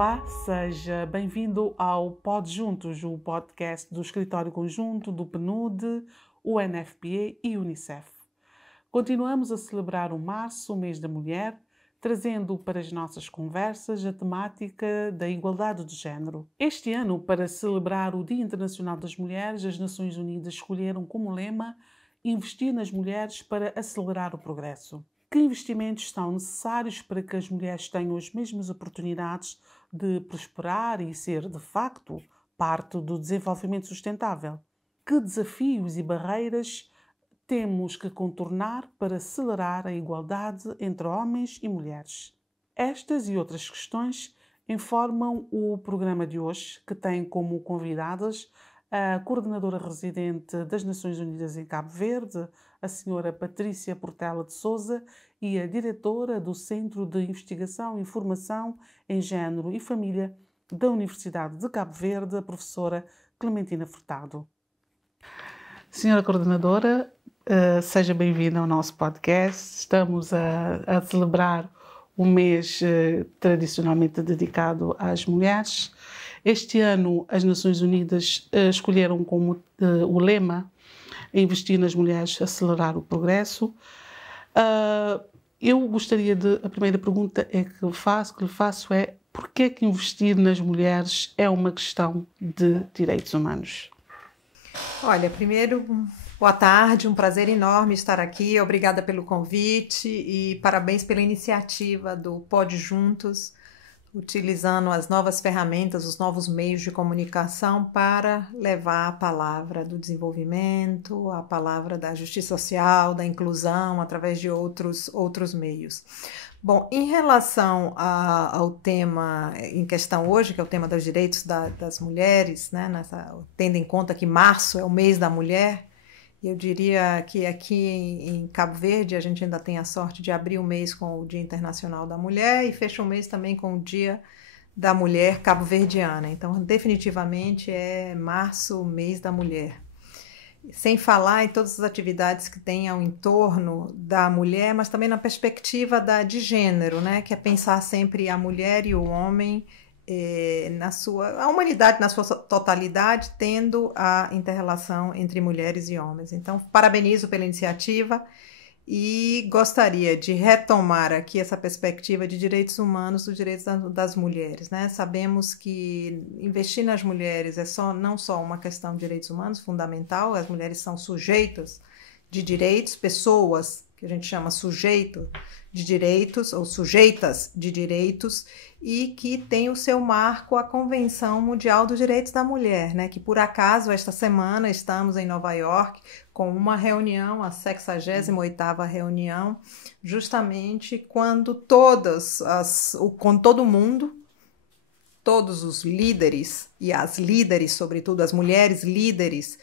Olá, seja bem-vindo ao Pod Juntos, o podcast do Escritório Conjunto do PNUD, UNFPA e Unicef. Continuamos a celebrar o março, o mês da mulher, trazendo para as nossas conversas a temática da igualdade de género. Este ano, para celebrar o Dia Internacional das Mulheres, as Nações Unidas escolheram como lema investir nas mulheres para acelerar o progresso. Que investimentos são necessários para que as mulheres tenham as mesmas oportunidades de prosperar e ser, de facto, parte do desenvolvimento sustentável? Que desafios e barreiras temos que contornar para acelerar a igualdade entre homens e mulheres? Estas e outras questões informam o programa de hoje, que tem como convidadas a coordenadora residente das Nações Unidas em Cabo Verde, a senhora Patrícia Portela de Sousa, e a diretora do Centro de Investigação e Formação em Gênero e Família da Universidade de Cabo Verde, a professora Clementina Furtado. Senhora coordenadora, seja bem-vinda ao nosso podcast. Estamos a celebrar o mês tradicionalmente dedicado às mulheres. Este ano, as Nações Unidas escolheram como o lema investir nas mulheres, acelerar o progresso. Eu gostaria a primeira pergunta que lhe faço é: por que investir nas mulheres é uma questão de direitos humanos? Olha, primeiro, boa tarde, um prazer enorme estar aqui, obrigada pelo convite e parabéns pela iniciativa do Pod Juntos, utilizando as novas ferramentas, os novos meios de comunicação para levar a palavra do desenvolvimento, a palavra da justiça social, da inclusão, através de outros meios. Bom, em relação ao tema em questão hoje, que é o tema dos direitos das mulheres, né, tendo em conta que março é o mês da mulher, eu diria que aqui em Cabo Verde a gente ainda tem a sorte de abrir o mês com o Dia Internacional da Mulher e fecha o mês também com o Dia da Mulher cabo-verdiana. Então, definitivamente é março, o mês da mulher. Sem falar em todas as atividades que tem ao entorno da mulher, mas também na perspectiva de gênero, né? Que é pensar sempre a mulher e o homem a humanidade na sua totalidade, tendo a inter-relação entre mulheres e homens. Então, parabenizo pela iniciativa e gostaria de retomar aqui essa perspectiva de direitos humanos, dos direitos das mulheres, né? Sabemos que investir nas mulheres não só uma questão de direitos humanos fundamental, as mulheres são sujeitas de direitos, pessoas que a gente chama sujeito de direitos ou sujeitas de direitos, e que tem o seu marco a Convenção Mundial dos Direitos da Mulher, né? Que por acaso esta semana estamos em Nova York com uma reunião, a 68ª reunião, justamente quando com todo mundo, todos os líderes e as líderes, sobretudo as mulheres líderes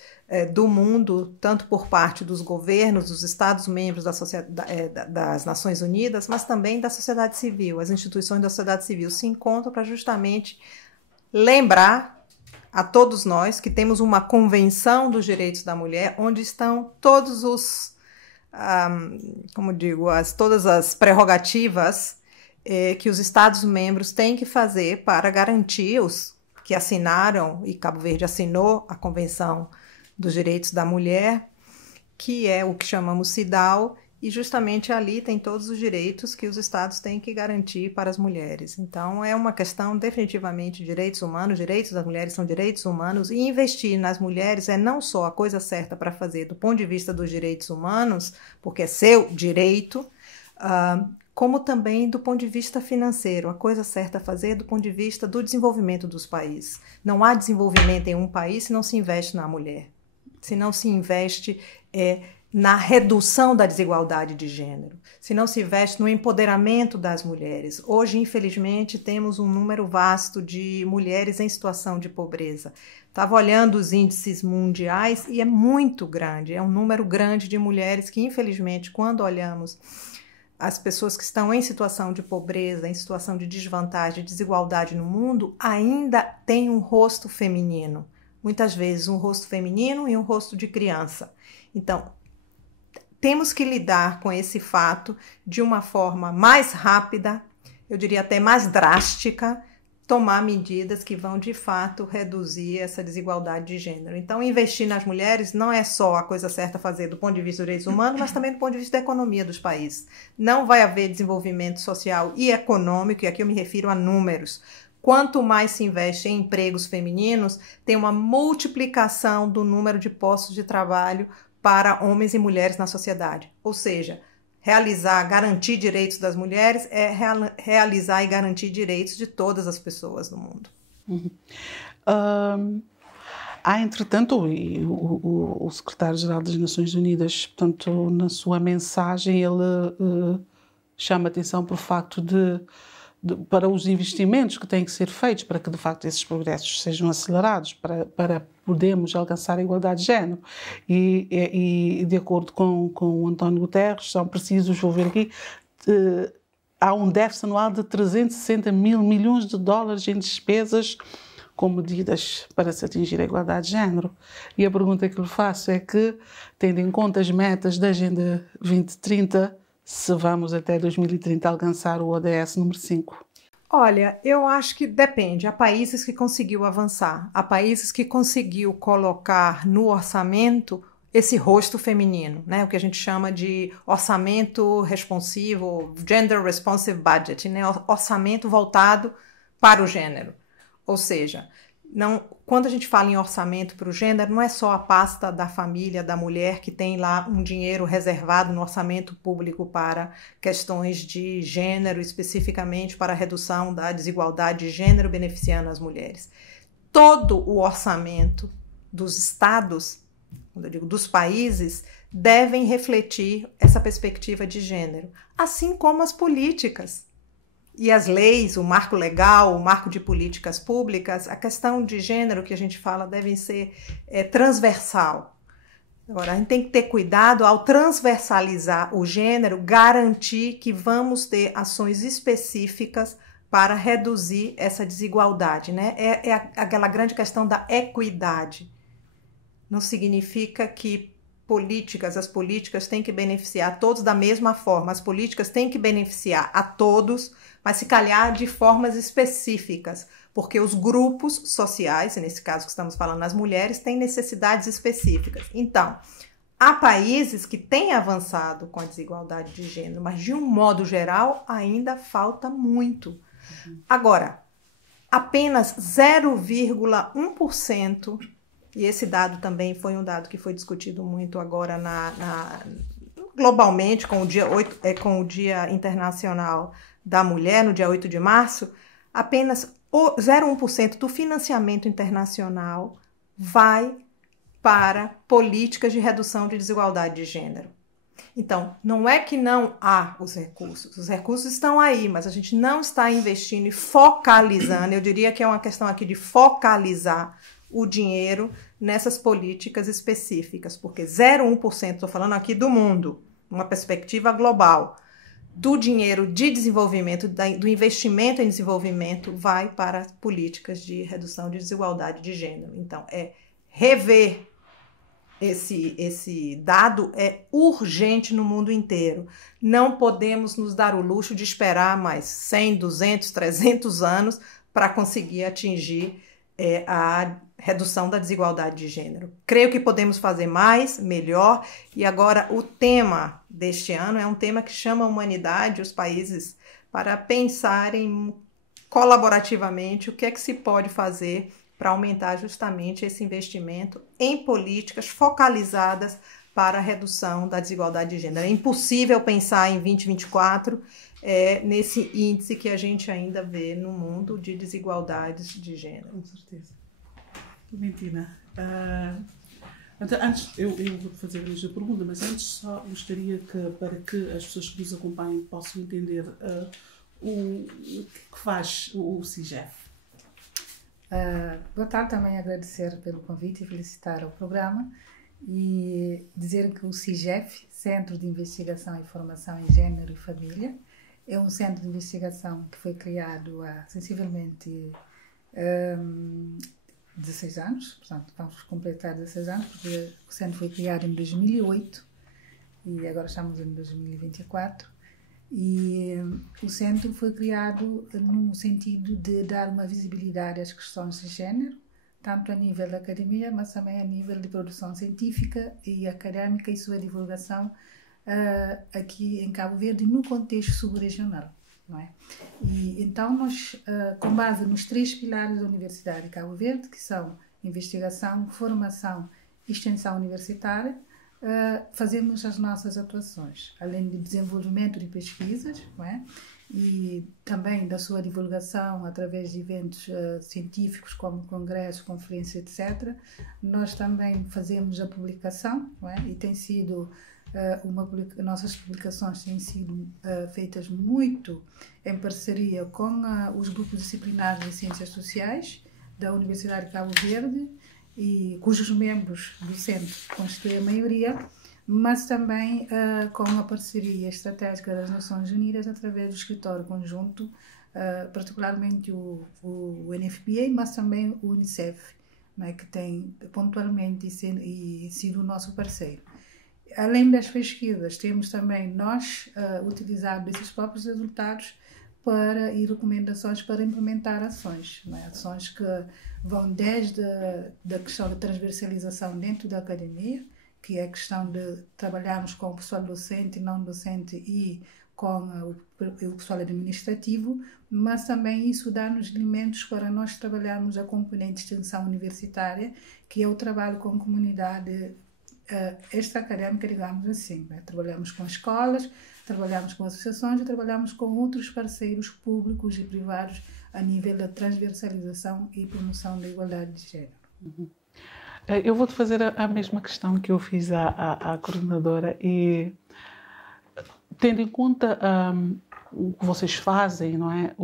do mundo, tanto por parte dos governos, dos Estados-membros das Nações Unidas, mas também da sociedade civil, as instituições da sociedade civil se encontram para justamente lembrar a todos nós que temos uma Convenção dos Direitos da Mulher, onde estão todos todas as prerrogativas que os Estados-membros têm que fazer para garantir os que assinaram, e Cabo Verde assinou a Convenção dos Direitos da Mulher, que é o que chamamos CIDAW, e justamente ali tem todos os direitos que os Estados têm que garantir para as mulheres. Então, é uma questão definitivamente de direitos humanos, direitos das mulheres são direitos humanos, e investir nas mulheres é não só a coisa certa para fazer do ponto de vista dos direitos humanos, porque é seu direito, como também do ponto de vista financeiro, a coisa certa a fazer do ponto de vista do desenvolvimento dos países. Não há desenvolvimento em um país se não se investe na mulher, se não se investe na redução da desigualdade de gênero, se não se investe no empoderamento das mulheres. Hoje, infelizmente, temos um número vasto de mulheres em situação de pobreza. Estava olhando os índices mundiais e é muito grande, é um número grande de mulheres que, infelizmente, quando olhamos as pessoas que estão em situação de pobreza, em situação de desvantagem, de desigualdade no mundo, ainda têm um rosto feminino. Muitas vezes um rosto feminino e um rosto de criança. Então, temos que lidar com esse fato de uma forma mais rápida, eu diria até mais drástica, tomar medidas que vão, de fato, reduzir essa desigualdade de gênero. Então, investir nas mulheres não é só a coisa certa a fazer do ponto de vista dos direitos humanos, mas também do ponto de vista da economia dos países. Não vai haver desenvolvimento social e econômico, e aqui eu me refiro a números. Quanto mais se investe em empregos femininos, tem uma multiplicação do número de postos de trabalho para homens e mulheres na sociedade. Ou seja, garantir direitos das mulheres é realizar e garantir direitos de todas as pessoas no mundo. Há, entretanto, o secretário-geral das Nações Unidas, portanto, na sua mensagem, ele chama atenção para o facto para os investimentos que têm que ser feitos para que, de facto, esses progressos sejam acelerados, para podermos alcançar a igualdade de género. E de acordo com o António Guterres, são precisos, vou ver aqui, há um déficit anual de 360 mil milhões de dólares em despesas com medidas para se atingir a igualdade de género. E a pergunta que lhe faço é que, tendo em conta as metas da Agenda 2030, se vamos até 2030 alcançar o ODS número 5? Olha, eu acho que depende. Há países que conseguiu avançar, há países que conseguiu colocar no orçamento esse rosto feminino, né? O que a gente chama de orçamento responsivo, gender responsive budget, né? Orçamento voltado para o gênero. Ou seja, quando a gente fala em orçamento para o gênero, não é só a pasta da família, da mulher, que tem lá um dinheiro reservado no orçamento público para questões de gênero, especificamente para a redução da desigualdade de gênero beneficiando as mulheres. Todo o orçamento dos estados, quando eu digo dos países, devem refletir essa perspectiva de gênero, assim como as políticas. E as leis, o marco legal, o marco de políticas públicas, a questão de gênero que a gente fala deve ser transversal. Agora, a gente tem que ter cuidado ao transversalizar o gênero, garantir que vamos ter ações específicas para reduzir essa desigualdade, né? É aquela grande questão da equidade. Não significa que as políticas têm que beneficiar todos da mesma forma. As políticas têm que beneficiar a todos, mas se calhar de formas específicas, porque os grupos sociais, nesse caso que estamos falando, as mulheres, têm necessidades específicas. Então, há países que têm avançado com a desigualdade de gênero, mas de um modo geral ainda falta muito. Agora, apenas 0,1%, e esse dado também foi um dado que foi discutido muito agora globalmente com o Dia Internacional da Mulher, no dia 8 de março, apenas 0,1% do financiamento internacional vai para políticas de redução de desigualdade de gênero. Então, não é que não há os recursos estão aí, mas a gente não está investindo e focalizando, eu diria que é uma questão aqui de focalizar o dinheiro nessas políticas específicas, porque 0,1%, estou falando aqui do mundo, uma perspectiva global, do dinheiro de desenvolvimento, do investimento em desenvolvimento, vai para políticas de redução de desigualdade de gênero. Então, rever esse dado é urgente no mundo inteiro. Não podemos nos dar o luxo de esperar mais 100, 200, 300 anos para conseguir atingir a redução da desigualdade de gênero. Creio que podemos fazer mais, melhor, e agora o tema deste ano é um tema que chama a humanidade, os países, para pensarem colaborativamente o que é que se pode fazer para aumentar justamente esse investimento em políticas focalizadas para a redução da desigualdade de gênero. É impossível pensar em 2024 nesse índice que a gente ainda vê no mundo de desigualdades de gênero. Com certeza. Clementina, antes eu vou fazer a mesma pergunta, mas antes só gostaria para que as pessoas que nos acompanhem possam entender o que faz o CIGEF. Boa tarde, também agradecer pelo convite e felicitar o programa e dizer que o CIGEF, Centro de Investigação e Formação em Gênero e Família, é um centro de investigação que foi criado há sensivelmente 16 anos, portanto vamos completar 16 anos, porque o centro foi criado em 2008 e agora estamos em 2024. E o centro foi criado no sentido de dar uma visibilidade às questões de género, tanto a nível da academia, mas também a nível de produção científica e académica e sua divulgação aqui em Cabo Verde no contexto subregional, não é? E então nós, com base nos 3 pilares da Universidade de Cabo Verde, que são investigação, formação e extensão universitária, fazemos as nossas atuações, além de desenvolvimento de pesquisas, não é? E também da sua divulgação através de eventos científicos como congressos, conferências, etc. Nós também fazemos a publicação, não é? E tem sido nossas publicações têm sido feitas muito em parceria com os grupos disciplinares de Ciências Sociais da Universidade de Cabo Verde, e cujos membros do centro constituem a maioria, mas também com a parceria estratégica das Nações Unidas através do escritório conjunto, particularmente o NFPA, mas também o UNICEF, né, que tem pontualmente sido o nosso parceiro. Além das pesquisas, temos também nós utilizado esses próprios resultados e recomendações para implementar ações, né? Ações que vão desde a questão da transversalização dentro da academia, que é a questão de trabalharmos com o pessoal docente e não docente e com o pessoal administrativo, mas também isso dá-nos elementos para nós trabalharmos a componente de extensão universitária, que é o trabalho com a comunidade extra-académica, digamos assim, né? Trabalhamos com escolas, trabalhamos com associações e trabalhamos com outros parceiros públicos e privados a nível da transversalização e promoção da igualdade de género. Uhum. Eu vou-te fazer a mesma questão que eu fiz à coordenadora e, tendo em conta o que vocês fazem, não é?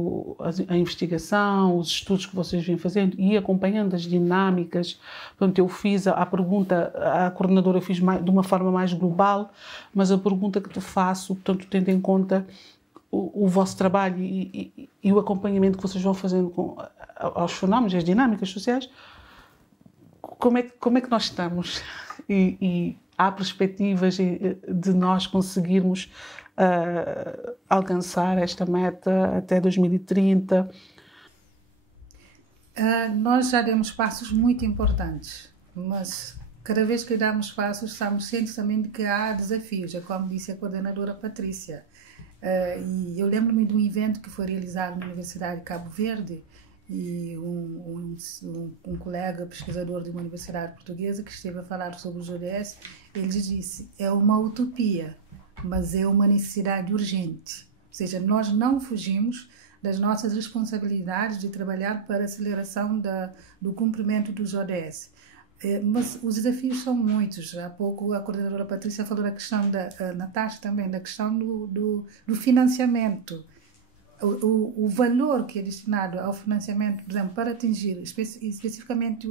A investigação, os estudos que vocês vêm fazendo e acompanhando as dinâmicas. Portanto, eu fiz a pergunta, a coordenadora fiz de uma forma mais global, mas a pergunta que te faço, portanto, tendo em conta o vosso trabalho e o acompanhamento que vocês vão fazendo aos fenómenos, às dinâmicas sociais, como é que nós estamos? E há perspectivas de nós conseguirmos alcançar esta meta até 2030? Nós já demos passos muito importantes, mas cada vez que damos passos estamos cientes também de que há desafios, é como disse a coordenadora Patrícia. E eu lembro-me de um evento que foi realizado na Universidade de Cabo Verde, e um colega pesquisador de uma universidade portuguesa que esteve a falar sobre os ODS, ele disse: é uma utopia, mas é uma necessidade urgente. Ou seja, nós não fugimos das nossas responsabilidades de trabalhar para a aceleração do cumprimento dos ODS. Mas os desafios são muitos. Há pouco a coordenadora Patrícia falou da questão a Natasha também, da questão do financiamento. O valor que é destinado ao financiamento, por exemplo, para atingir especificamente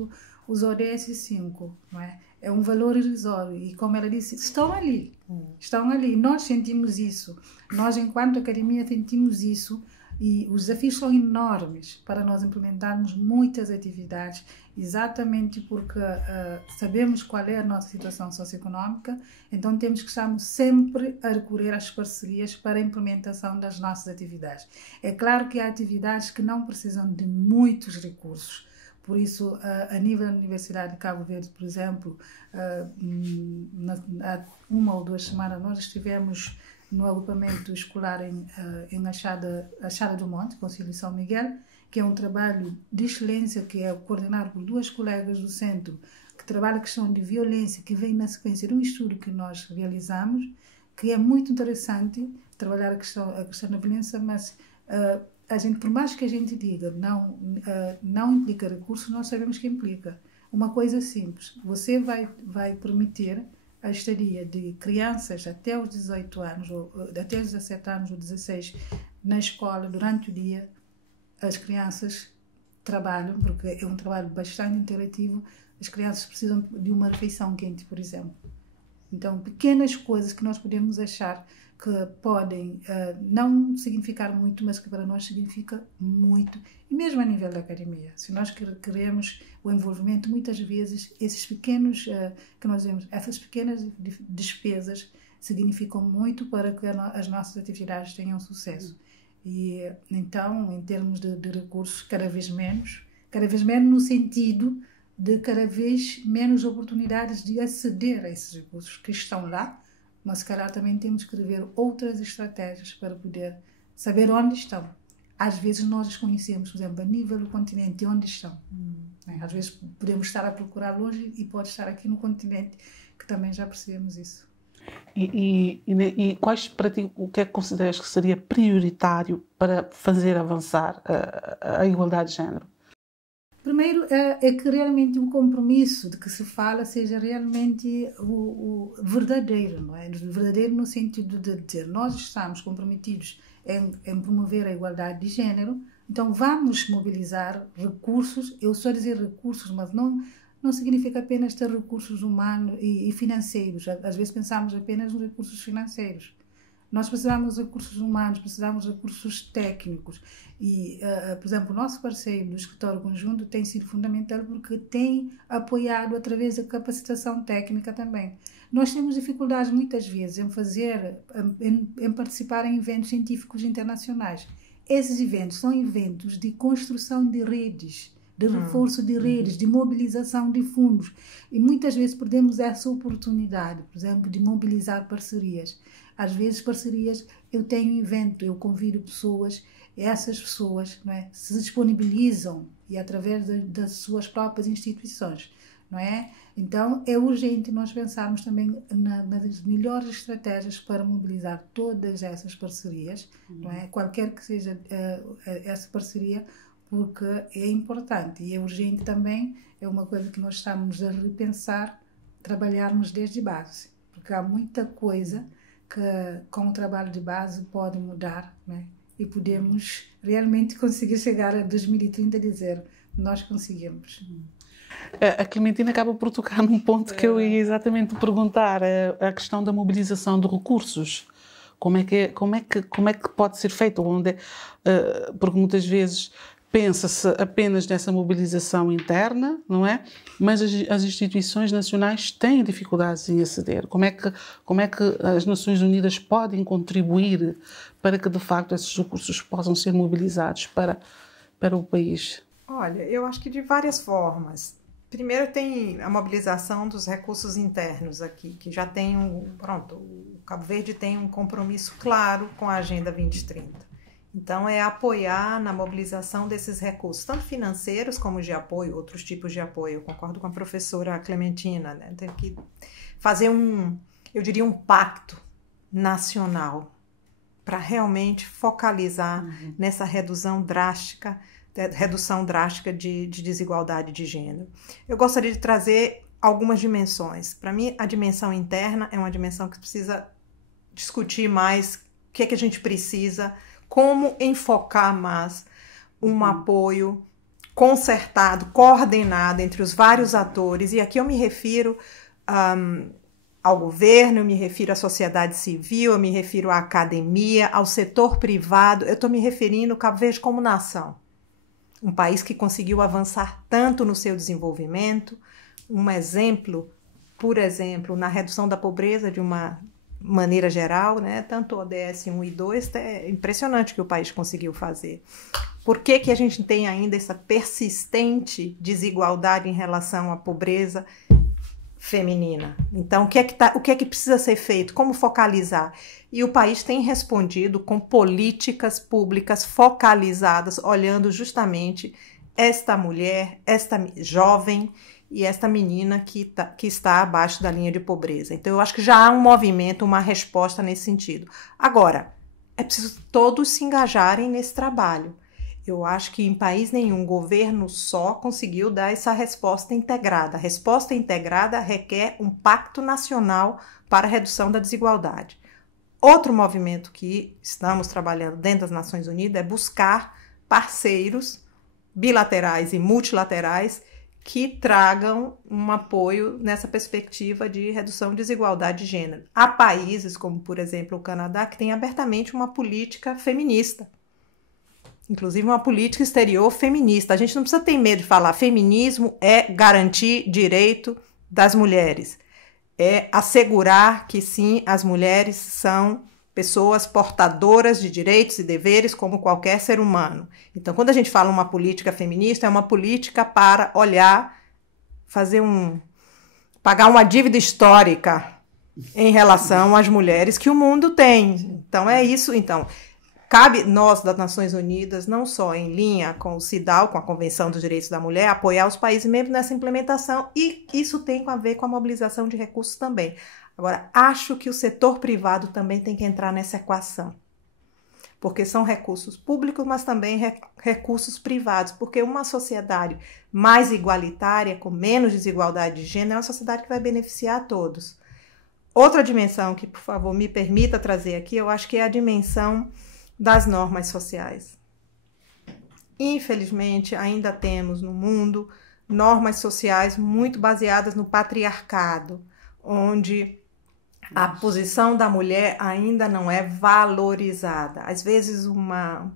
os ODS 5, não é? É um valor irrisório e, como ela disse, estão ali. Nós sentimos isso. Nós, enquanto academia, sentimos isso e os desafios são enormes para nós implementarmos muitas atividades, exatamente porque sabemos qual é a nossa situação socioeconómica, então temos que estar sempre a recorrer às parcerias para a implementação das nossas atividades. É claro que há atividades que não precisam de muitos recursos. Por isso, a nível da Universidade de Cabo Verde, por exemplo, há 1 ou 2 semanas nós estivemos no agrupamento escolar em Achada do Monte, Conselho São Miguel, que é um trabalho de excelência que é coordenado por 2 colegas do centro que trabalham a questão de violência, que vem na sequência de um estudo que nós realizamos, que é muito interessante trabalhar a questão da violência, mas a gente, por mais que a gente diga não implica recursos, nós sabemos que implica. Uma coisa simples, você vai permitir a estadia de crianças até os 18 anos, ou até os 17 anos ou 16, na escola durante o dia. As crianças trabalham, porque é um trabalho bastante interativo, as crianças precisam de uma refeição quente, por exemplo. Então, pequenas coisas que nós podemos achar que podem não significar muito, mas que para nós significa muito, e mesmo a nível da academia. Se nós queremos o envolvimento, muitas vezes, esses pequenos, que nós vemos, essas pequenas despesas significam muito para que as nossas atividades tenham sucesso. E então, em termos de recursos, cada vez menos no sentido de cada vez menos oportunidades de aceder a esses recursos que estão lá, mas se calhar também temos que rever outras estratégias para poder saber onde estão. Às vezes nós desconhecemos, por exemplo, a nível do continente, onde estão. Às vezes podemos estar a procurar longe e pode estar aqui no continente, que também já percebemos isso. E quais para ti, o que é que consideras que seria prioritário para fazer avançar a igualdade de género? Primeiro é que realmente o compromisso de que se fala seja realmente o verdadeiro, não é? Verdadeiro no sentido de dizer, nós estamos comprometidos em promover a igualdade de género, então vamos mobilizar recursos, eu só dizer recursos, mas não significa apenas ter recursos humanos e financeiros, às vezes pensamos apenas nos recursos financeiros. Nós precisamos de recursos humanos, precisamos de recursos técnicos e, por exemplo, o nosso parceiro do escritório conjunto tem sido fundamental porque tem apoiado através da capacitação técnica também. Nós temos dificuldades muitas vezes em participar em eventos científicos internacionais. Esses eventos são eventos de construção de redes, de reforço de redes, de mobilização de fundos e muitas vezes perdemos essa oportunidade, por exemplo, de mobilizar parcerias. Às vezes parcerias, eu tenho um evento, eu convido pessoas, essas pessoas, não é, se disponibilizam e através das suas próprias instituições, não é? Então é urgente nós pensarmos também nas melhores estratégias para mobilizar todas essas parcerias, não é? Qualquer que seja essa parceria, porque é importante e é urgente também, é uma coisa que nós estamos a repensar, trabalharmos desde base, porque há muita coisa que com o trabalho de base pode mudar, né? E podemos realmente conseguir chegar a 2030 e dizer, nós conseguimos. A Clementina acaba por tocar num ponto que eu ia exatamente perguntar, a questão da mobilização de recursos. Como é que pode ser feito? Porque muitas vezes pensa-se apenas nessa mobilização interna, não é? Mas as instituições nacionais têm dificuldades em aceder. Como é que as Nações Unidas podem contribuir para que, de facto, esses recursos possam ser mobilizados para o país? Olha, eu acho que de várias formas. Primeiro tem a mobilização dos recursos internos aqui, que já tem o Cabo Verde tem um compromisso claro com a Agenda 2030. Então, é apoiar na mobilização desses recursos, tanto financeiros como de apoio, outros tipos de apoio. Eu concordo com a professora Clementina, né? Tem que fazer eu diria, um pacto nacional para realmente focalizar nessa redução drástica de desigualdade de gênero. Eu gostaria de trazer algumas dimensões. Para mim, a dimensão interna é uma dimensão que precisa discutir mais o que é que a gente precisa, como enfocar mais um apoio concertado, coordenado entre os vários atores. E aqui eu me refiro ao governo, eu me refiro à sociedade civil, eu me refiro à academia, ao setor privado. Eu estou me referindo ao Cabo Verde como nação. Um país que conseguiu avançar tanto no seu desenvolvimento. Um exemplo, por exemplo, na redução da pobreza de uma maneira geral, né? Tanto o ODS 1 e 2, é impressionante o que o país conseguiu fazer. Por que a gente tem ainda essa persistente desigualdade em relação à pobreza feminina? Então, o que é que precisa ser feito? Como focalizar? E o país tem respondido com políticas públicas focalizadas, olhando justamente esta mulher, esta jovem e esta menina que está abaixo da linha de pobreza. Então, eu acho que já há um movimento, uma resposta nesse sentido. Agora, é preciso todos se engajarem nesse trabalho. Eu acho que em país nenhum governo só conseguiu dar essa resposta integrada. A resposta integrada requer um pacto nacional para a redução da desigualdade. Outro movimento que estamos trabalhando dentro das Nações Unidas é buscar parceiros bilaterais e multilaterais que tragam um apoio nessa perspectiva de redução de desigualdade de gênero. Há países, como por exemplo o Canadá, que tem abertamente uma política feminista, inclusive uma política exterior feminista. A gente não precisa ter medo de falar, feminismo é garantir direito das mulheres. é assegurar que sim, as mulheres são pessoas portadoras de direitos e deveres como qualquer ser humano. Então, quando a gente fala uma política feminista, é uma política para olhar, pagar uma dívida histórica em relação às mulheres que o mundo tem. Então, é isso. Então, cabe nós, das Nações Unidas, não só em linha com o CIDAW, com a Convenção dos Direitos da Mulher, apoiar os países membros nessa implementação, e isso tem a ver com a mobilização de recursos também. Agora, acho que o setor privado também tem que entrar nessa equação, porque são recursos públicos, mas também recursos privados, porque uma sociedade mais igualitária, com menos desigualdade de gênero, é uma sociedade que vai beneficiar a todos. Outra dimensão que, por favor, me permita trazer aqui, eu acho que é a dimensão das normas sociais. Infelizmente, ainda temos no mundo normas sociais muito baseadas no patriarcado, onde a posição da mulher ainda não é valorizada. Às vezes uma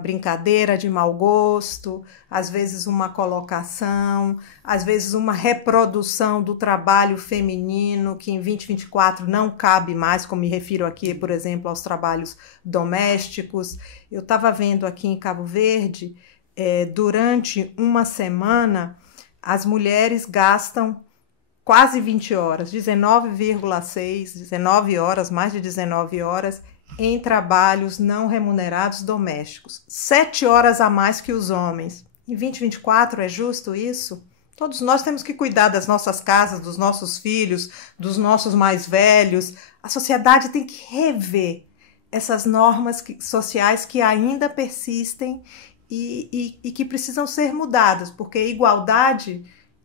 brincadeira de mau gosto, às vezes uma colocação, às vezes uma reprodução do trabalho feminino que em 2024 não cabe mais, como me refiro aqui, por exemplo, aos trabalhos domésticos. Eu estava vendo aqui em Cabo Verde, durante uma semana, as mulheres gastam quase 20 horas, 19,6, 19 horas, mais de 19 horas, em trabalhos não remunerados domésticos. 7 horas a mais que os homens. Em 2024 é justo isso? Todos nós temos que cuidar das nossas casas, dos nossos filhos, dos nossos mais velhos. A sociedade tem que rever essas normas sociais que ainda persistem e que precisam ser mudadas, porque a igualdade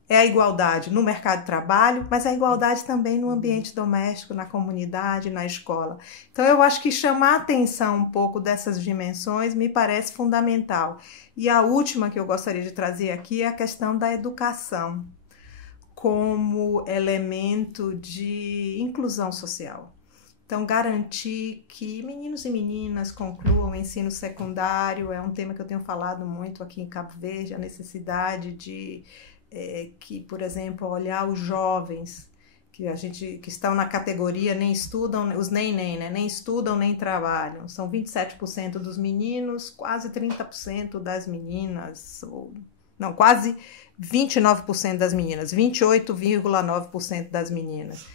é a igualdade no mercado de trabalho, mas a igualdade também no ambiente doméstico, na comunidade, na escola. Então, eu acho que chamar a atenção um pouco dessas dimensões me parece fundamental. E a última que eu gostaria de trazer aqui é a questão da educação como elemento de inclusão social. Então, garantir que meninos e meninas concluam o ensino secundário é um tema que eu tenho falado muito aqui em Cabo Verde, a necessidade de que, por exemplo, olhar os jovens que estão na categoria nem estudam, os nem, né? Nem estudam nem trabalham. São 27% dos meninos, quase 30% das meninas, quase 29% das meninas, 28,9% das meninas.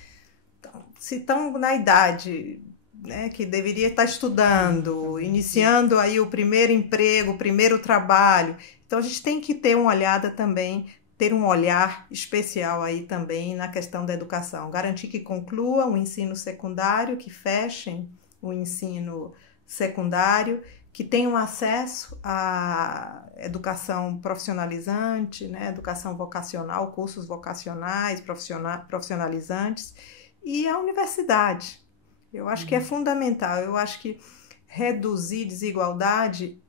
Então, se estão na idade, né, que deveria estar estudando, iniciando aí o primeiro emprego, o primeiro trabalho, então a gente tem que ter uma olhada também, ter um olhar especial aí também na questão da educação. Garantir que concluam o ensino secundário, que fechem o ensino secundário, que tenham acesso à educação profissionalizante, né, educação vocacional, cursos vocacionais, profissionalizantes, e a universidade. Eu acho que é fundamental. Eu acho que reduzir desigualdade,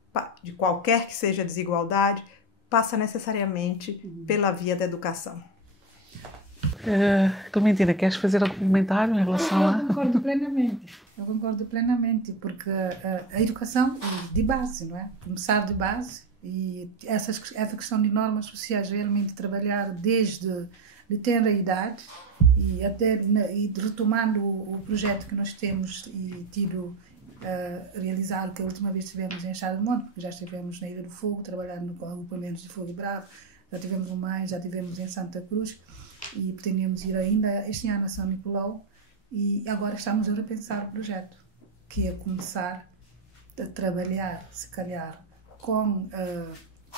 de qualquer que seja a desigualdade, passa necessariamente pela via da educação. Clementina, queres fazer algum comentário em relação a... Eu concordo plenamente, porque a educação é de base, não é? Começar de base, e essa questão de normas sociais, realmente trabalhar desde de tenra idade, e até retomando o projeto que nós temos e tido realizado, que a última vez estivemos em Achado do Monte, porque já estivemos na Ilha do Fogo, trabalhando com agrupamentos de Fogo e Bravo, já tivemos no Mãe, já tivemos em Santa Cruz, e pretendemos ir ainda este ano a São Nicolau, e agora estamos a repensar o projeto, que é começar a trabalhar, se calhar, com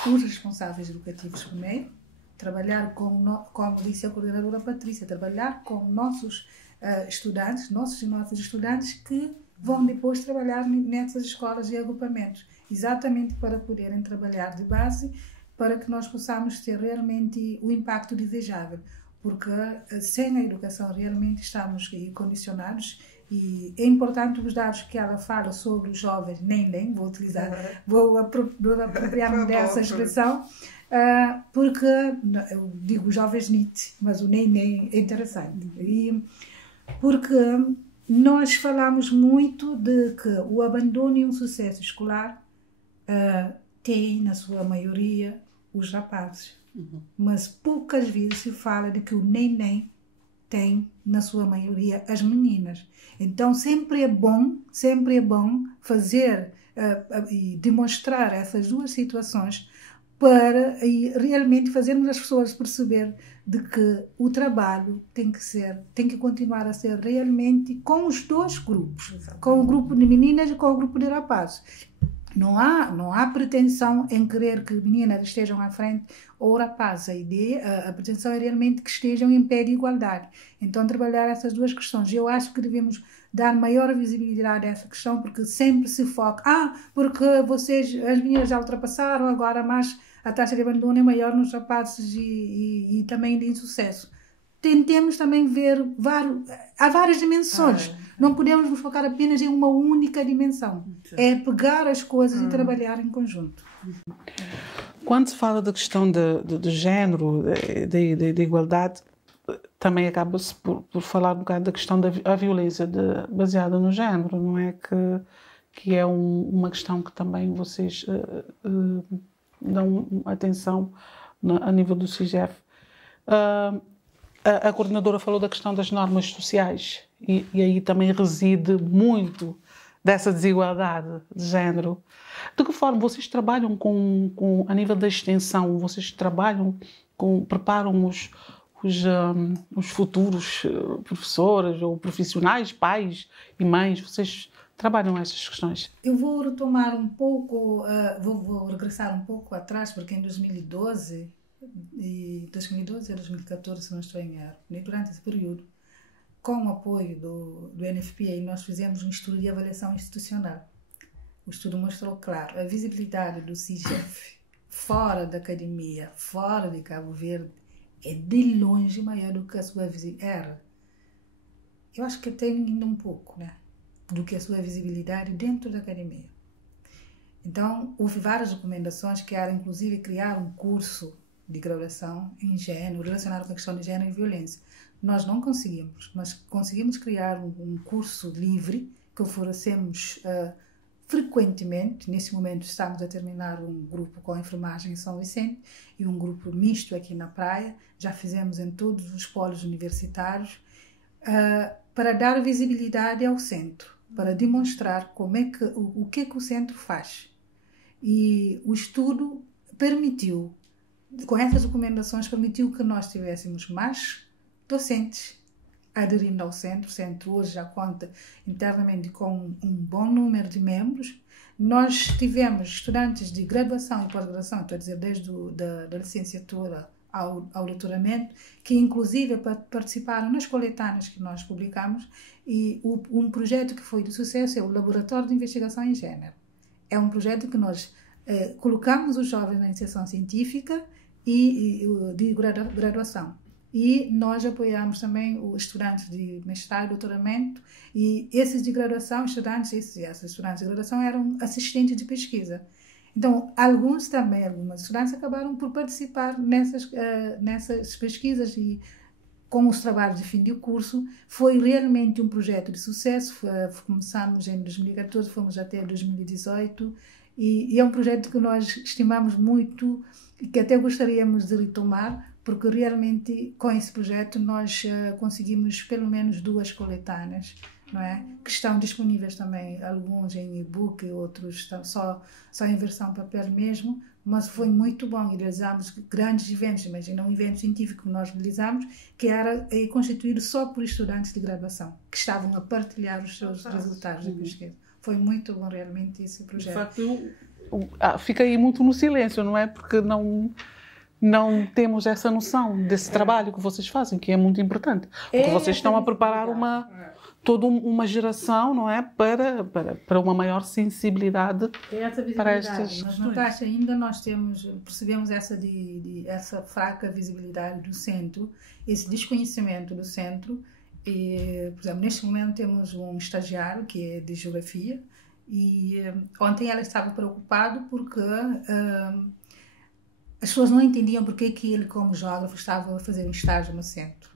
os responsáveis educativos primeiro, trabalhar como disse a coordenadora Patrícia, trabalhar com nossos estudantes, nossos e nossas estudantes que vão depois trabalhar nessas escolas e agrupamentos, exatamente para poderem trabalhar de base, para que nós possamos ter realmente o impacto desejável, porque sem a educação realmente estamos condicionados, e é importante os dados que ela fala sobre os jovens, nem vou apropriar-me dessa expressão, porque eu digo jovens NEET, mas o nem é interessante, e porque nós falamos muito de que o abandono e o sucesso escolar tem, na sua maioria, os rapazes. Mas poucas vezes se fala de que o nem tem, na sua maioria, as meninas. Então, sempre é bom fazer e demonstrar essas duas situações para realmente fazermos as pessoas perceber de que o trabalho tem que continuar a ser realmente com os dois grupos, com o grupo de meninas e com o grupo de rapazes. Não há pretensão em querer que meninas estejam à frente ou rapazes. A pretensão é realmente que estejam em pé de igualdade. Então, trabalhar essas duas questões. Eu acho que devemos dar maior visibilidade a essa questão, porque sempre se foca, porque as meninas já ultrapassaram, agora mais a taxa de abandono é maior nos rapazes e também de insucesso. Tentemos também ver há várias dimensões. Não podemos nos focar apenas em uma única dimensão. É pegar as coisas e trabalhar em conjunto. Quando se fala da questão de género, de igualdade, também acaba-se por falar um bocado da questão da violência baseada no género, não é? Que é uma questão que também vocês dão atenção a nível do CIGEF. A coordenadora falou da questão das normas sociais e aí também reside muito dessa desigualdade de género. De que forma vocês trabalham a nível da extensão? Vocês preparam os futuros professores ou profissionais, pais e mães? Vocês trabalham essas questões? Eu vou retomar um pouco, vou regressar um pouco atrás, porque em 2012 a 2014, se não estou em erro, durante esse período, com o apoio do NFPA, nós fizemos um estudo de avaliação institucional. O estudo mostrou, claro, a visibilidade do CIGEF fora da academia, fora de Cabo Verde, é de longe maior do que a sua visibilidade. Era. Eu acho que tem ainda um pouco, né? Do que a sua visibilidade dentro da academia. Então, houve várias recomendações que eram, inclusive, criar um curso de graduação em género, relacionado com a questão de género e violência. Nós não conseguimos, mas conseguimos criar um curso livre que oferecemos frequentemente. Nesse momento estamos a terminar um grupo com a enfermagem em São Vicente e um grupo misto aqui na praia. Já fizemos em todos os polos universitários para dar visibilidade ao centro, para demonstrar o que o centro faz. E o estudo permitiu, com essas recomendações, permitiu que nós tivéssemos mais docentes aderindo ao centro. O centro hoje já conta internamente com um bom número de membros. Nós tivemos estudantes de graduação e pós-graduação, estou a dizer, desde da licenciatura ao doutoramento, que inclusive participaram nas coletâneas que nós publicamos, e um projeto que foi de sucesso é o Laboratório de Investigação em Gênero. É um projeto que nós colocamos os jovens na iniciação científica e de graduação. E nós apoiamos também os estudantes de mestrado e doutoramento, e esses de graduação, esses estudantes de graduação eram assistentes de pesquisa. Então, algumas estudantes acabaram por participar nessas pesquisas, e com os trabalhos de fim de curso, foi realmente um projeto de sucesso. Começamos em 2014, fomos até 2018, e é um projeto que nós estimamos muito e que até gostaríamos de retomar, porque realmente com esse projeto nós conseguimos pelo menos 2 coletâneas, não é? Que estão disponíveis também, alguns em e-book, outros estão só em versão papel mesmo, mas foi muito bom. E realizamos grandes eventos, imagina um evento científico que nós realizamos, que era constituído só por estudantes de graduação, que estavam a partilhar os seus resultados de pesquisa. Foi muito bom realmente esse projeto. De facto, fica aí muito no silêncio, não é? Porque não temos essa noção desse trabalho que vocês fazem, que é muito importante. Porque vocês estão a preparar toda uma geração, não é? Para uma maior sensibilidade para estas questões. Mas, Natasha, ainda nós percebemos essa fraca visibilidade do centro, esse desconhecimento do centro. E, por exemplo, neste momento temos um estagiário que é de geografia, e ontem ela estava preocupado porque as pessoas não entendiam porque que ele, como geógrafo, estava a fazer um estágio no centro.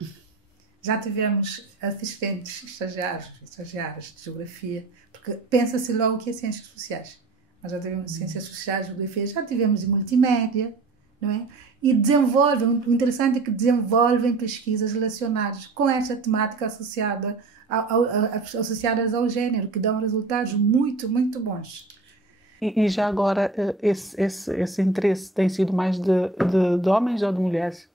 Já tivemos assistentes estagiários de geografia, porque pensa-se logo que é ciências sociais. Mas já tivemos ciências sociais, geografia, já tivemos de multimédia, não é? E desenvolvem, o interessante é que desenvolvem pesquisas relacionadas com esta temática associadas ao gênero, que dão resultados muito, muito bons. E já agora, esse interesse tem sido mais de homens ou de mulheres?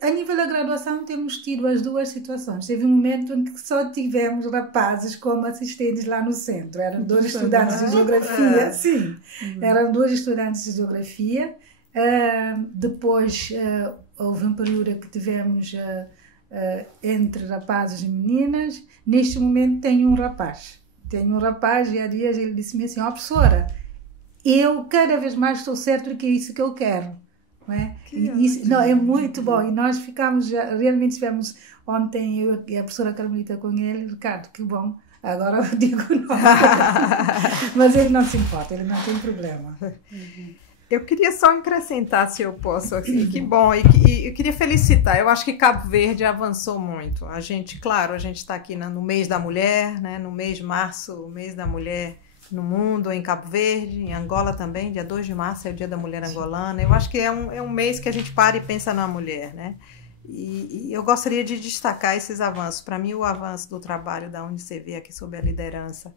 A nível da graduação temos tido as duas situações. Teve um momento em que só tivemos rapazes como assistentes lá no centro. Eram dois estudantes de geografia. Sim, eram dois estudantes de geografia. Depois houve um período que tivemos entre rapazes e meninas. Neste momento tenho um rapaz. E há dias ele disse-me assim: ó, professora, eu cada vez mais estou certo de que é isso que eu quero. Não é? É muito bom. E nós realmente estivemos ontem, eu e a professora Carmelita com ele. Ricardo, que bom, agora eu digo não. Mas ele não se importa, ele não tem problema. Eu queria só acrescentar, se eu posso, aqui, que bom, e eu queria felicitar. Eu acho que Cabo Verde avançou muito. A gente está aqui no mês da mulher, né? No mês de março, o mês da mulher no mundo, em Cabo Verde, em Angola também, dia 2 de março é o Dia da Mulher Angolana. Eu acho que é um mês que a gente para e pensa na mulher, né? E eu gostaria de destacar esses avanços. Para mim, o avanço do trabalho da UNICEF aqui sob a liderança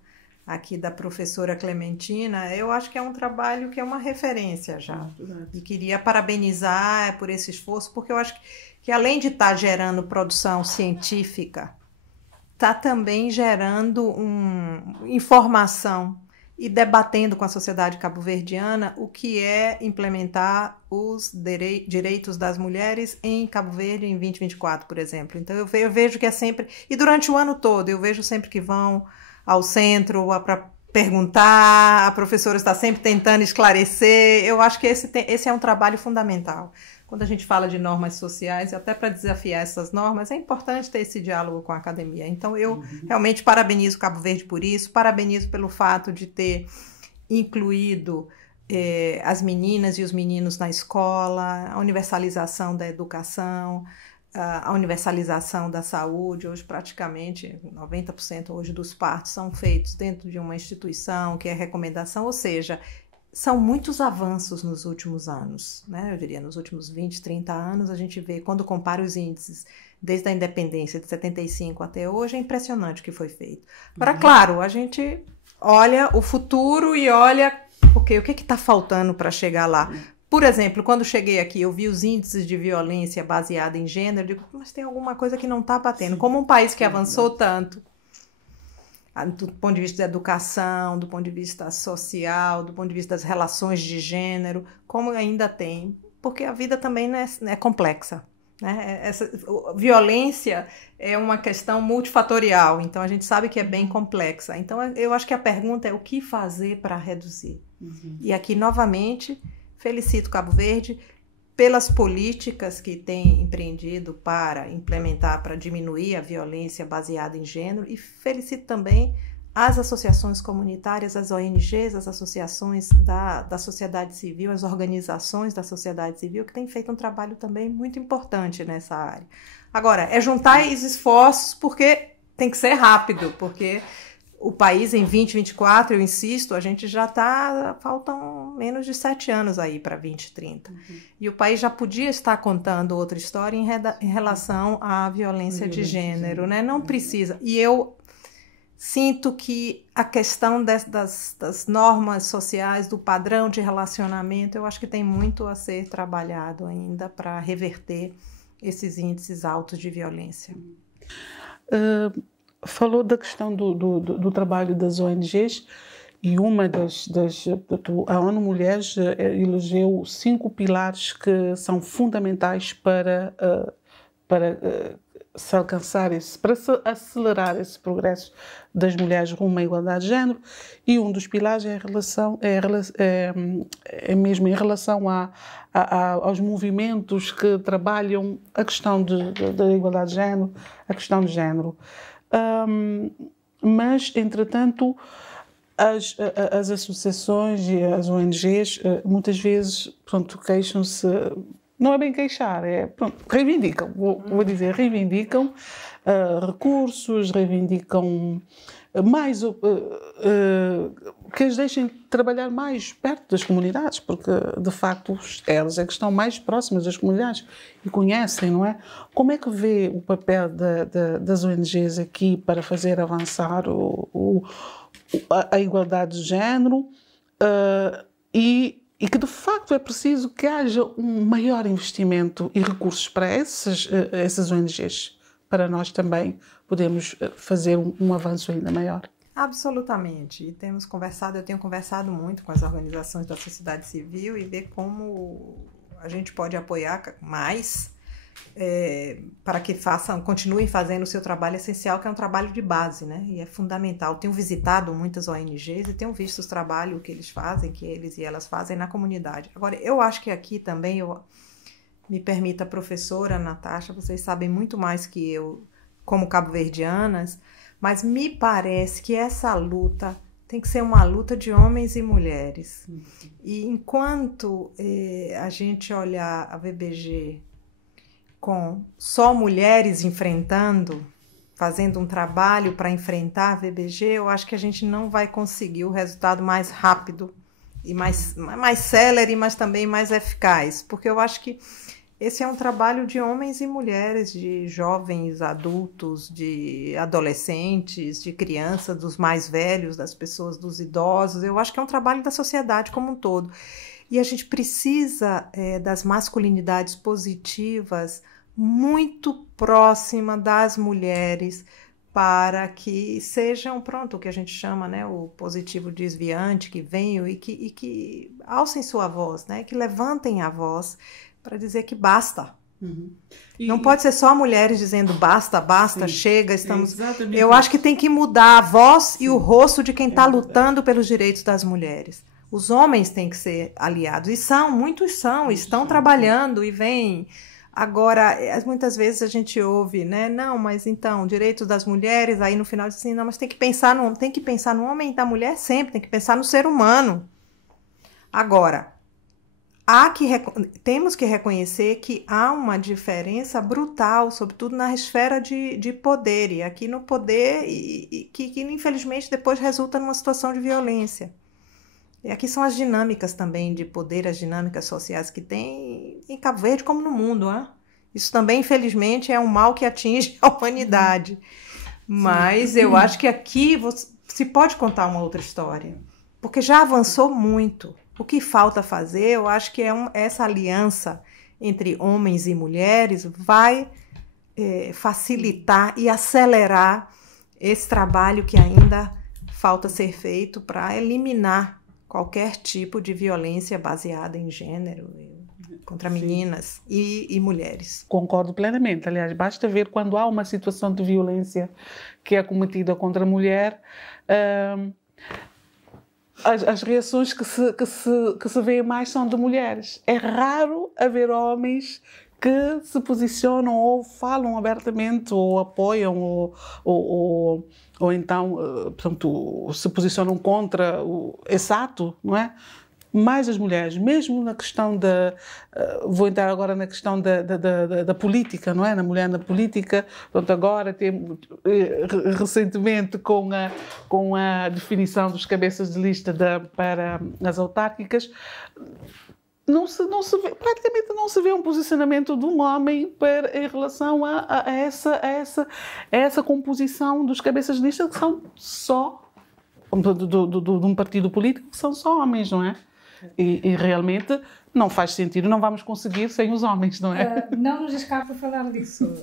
aqui da professora Clementina, eu acho que é um trabalho que é uma referência já. E queria parabenizar por esse esforço, porque eu acho que além de estar gerando produção científica, está também gerando informação e debatendo com a sociedade cabo-verdiana o que é implementar os direitos das mulheres em Cabo Verde em 2024, por exemplo. Então eu vejo que é sempre, e durante o ano todo, eu vejo sempre que vão ao centro para perguntar, a professora está sempre tentando esclarecer. Eu acho que esse é um trabalho fundamental. Quando a gente fala de normas sociais, até para desafiar essas normas, é importante ter esse diálogo com a academia. Então, eu realmente parabenizo Cabo Verde por isso, parabenizo pelo fato de ter incluído as meninas e os meninos na escola, a universalização da educação, a universalização da saúde. Hoje, praticamente, 90% hoje dos partos são feitos dentro de uma instituição que é recomendação, ou seja, são muitos avanços nos últimos anos, né? Eu diria, nos últimos 20, 30 anos, a gente vê, quando compara os índices desde a independência de 75 até hoje, é impressionante o que foi feito. Agora, claro, a gente olha o futuro e olha o que está faltando para chegar lá. Por exemplo, quando cheguei aqui, eu vi os índices de violência baseada em gênero, digo, mas tem alguma coisa que não está batendo. Como um país que avançou tanto, do ponto de vista da educação, do ponto de vista social, do ponto de vista das relações de gênero, como ainda tem, porque a vida também é complexa, né? Essa violência é uma questão multifatorial, então a gente sabe que é bem complexa. Então eu acho que a pergunta é o que fazer para reduzir. E aqui, novamente, felicito Cabo Verde pelas políticas que tem empreendido para implementar, para diminuir a violência baseada em gênero, e felicito também as associações comunitárias, as ONGs, as associações da sociedade civil, as organizações da sociedade civil, que têm feito um trabalho também muito importante nessa área. Agora, é juntar esses esforços, porque tem que ser rápido, porque o país em 2024, eu insisto, a gente já faltam menos de 7 anos aí para 2030. E o país já podia estar contando outra história em relação à violência de gênero, né? Não precisa. E eu sinto que a questão das normas sociais, do padrão de relacionamento, eu acho que tem muito a ser trabalhado ainda para reverter esses índices altos de violência. Falou da questão do trabalho das ONGs, e uma a ONU Mulheres elegeu 5 pilares que são fundamentais para se alcançar para se acelerar esse progresso das mulheres rumo à igualdade de género, e um dos pilares é mesmo em relação aos movimentos que trabalham a questão da igualdade de género, a questão de género. Mas, entretanto, as associações e as ONGs muitas vezes, queixam-se não é bem queixar, pronto, reivindicam, vou dizer, reivindicam recursos, reivindicam mais, que as deixem trabalhar mais perto das comunidades, porque, de facto, elas é que estão mais próximas das comunidades e conhecem, não é? Como é que vê o papel das ONGs aqui para fazer avançar a igualdade de género e que, de facto, é preciso que haja um maior investimento e recursos para essas ONGs, para nós também podermos fazer um avanço ainda maior? Absolutamente. E eu tenho conversado muito com as organizações da sociedade civil e ver como a gente pode apoiar mais para que continuem fazendo o seu trabalho essencial, que é um trabalho de base, né? E é fundamental. Tenho visitado muitas ONGs e tenho visto os trabalhos que eles fazem, que eles e elas fazem na comunidade. Agora, eu acho que aqui também, me permita, professora Natasha, vocês sabem muito mais que eu, como cabo-verdianas, mas me parece que essa luta tem que ser uma luta de homens e mulheres. E enquanto a gente olhar a VBG com só mulheres enfrentando, fazendo um trabalho para enfrentar a VBG, eu acho que a gente não vai conseguir o resultado mais rápido e mais célere, mas também mais eficaz. Porque eu acho que esse é um trabalho de homens e mulheres, de jovens, adultos, de adolescentes, de crianças, dos mais velhos, das pessoas, dos idosos. Eu acho que é um trabalho da sociedade como um todo. E a gente precisa das masculinidades positivas muito próxima das mulheres para que sejam, o que a gente chama, né, o positivo desviante, que venham e que alcem sua voz, né, que levantem a voz para dizer que basta. Não pode ser só mulheres dizendo basta, sim, chega, estamos... Eu acho que tem que mudar a voz e o rosto de quem está lutando pelos direitos das mulheres. Os homens têm que ser aliados, e muitos estão trabalhando e vêm. Agora, muitas vezes a gente ouve, né? Não, mas então, direitos das mulheres, aí no final diz assim, não, mas tem que pensar no homem e da mulher sempre, tem que pensar no ser humano. Agora, temos que reconhecer que há uma diferença brutal, sobretudo na esfera de poder, e aqui no poder, que infelizmente depois resulta numa situação de violência. E aqui são as dinâmicas também de poder, as dinâmicas sociais que tem em Cabo Verde como no mundo. Né? Isso também, infelizmente, é um mal que atinge a humanidade. Mas eu acho que aqui se pode contar uma outra história, porque já avançou muito. O que falta fazer, eu acho que essa aliança entre homens e mulheres vai facilitar e acelerar esse trabalho que ainda falta ser feito para eliminar qualquer tipo de violência baseada em gênero contra meninas e mulheres. Concordo plenamente. Aliás, basta ver quando há uma situação de violência que é cometida contra a mulher, as reações que se vêem mais são de mulheres. É raro haver homens que se posicionam ou falam abertamente ou apoiam ou então, portanto, se posicionam contra esse ato, não é? Mais as mulheres, mesmo na questão vou entrar agora na questão da política, não é? Na mulher na política, portanto, agora temos, recentemente, com a definição dos cabeças de lista para as autárquicas, praticamente não se vê um posicionamento de um homem em relação a essa composição dos cabeças de lista, que são só, de um partido político, que são só homens, não é? E realmente não faz sentido, não vamos conseguir sem os homens, não é? Não nos escapa falar disso.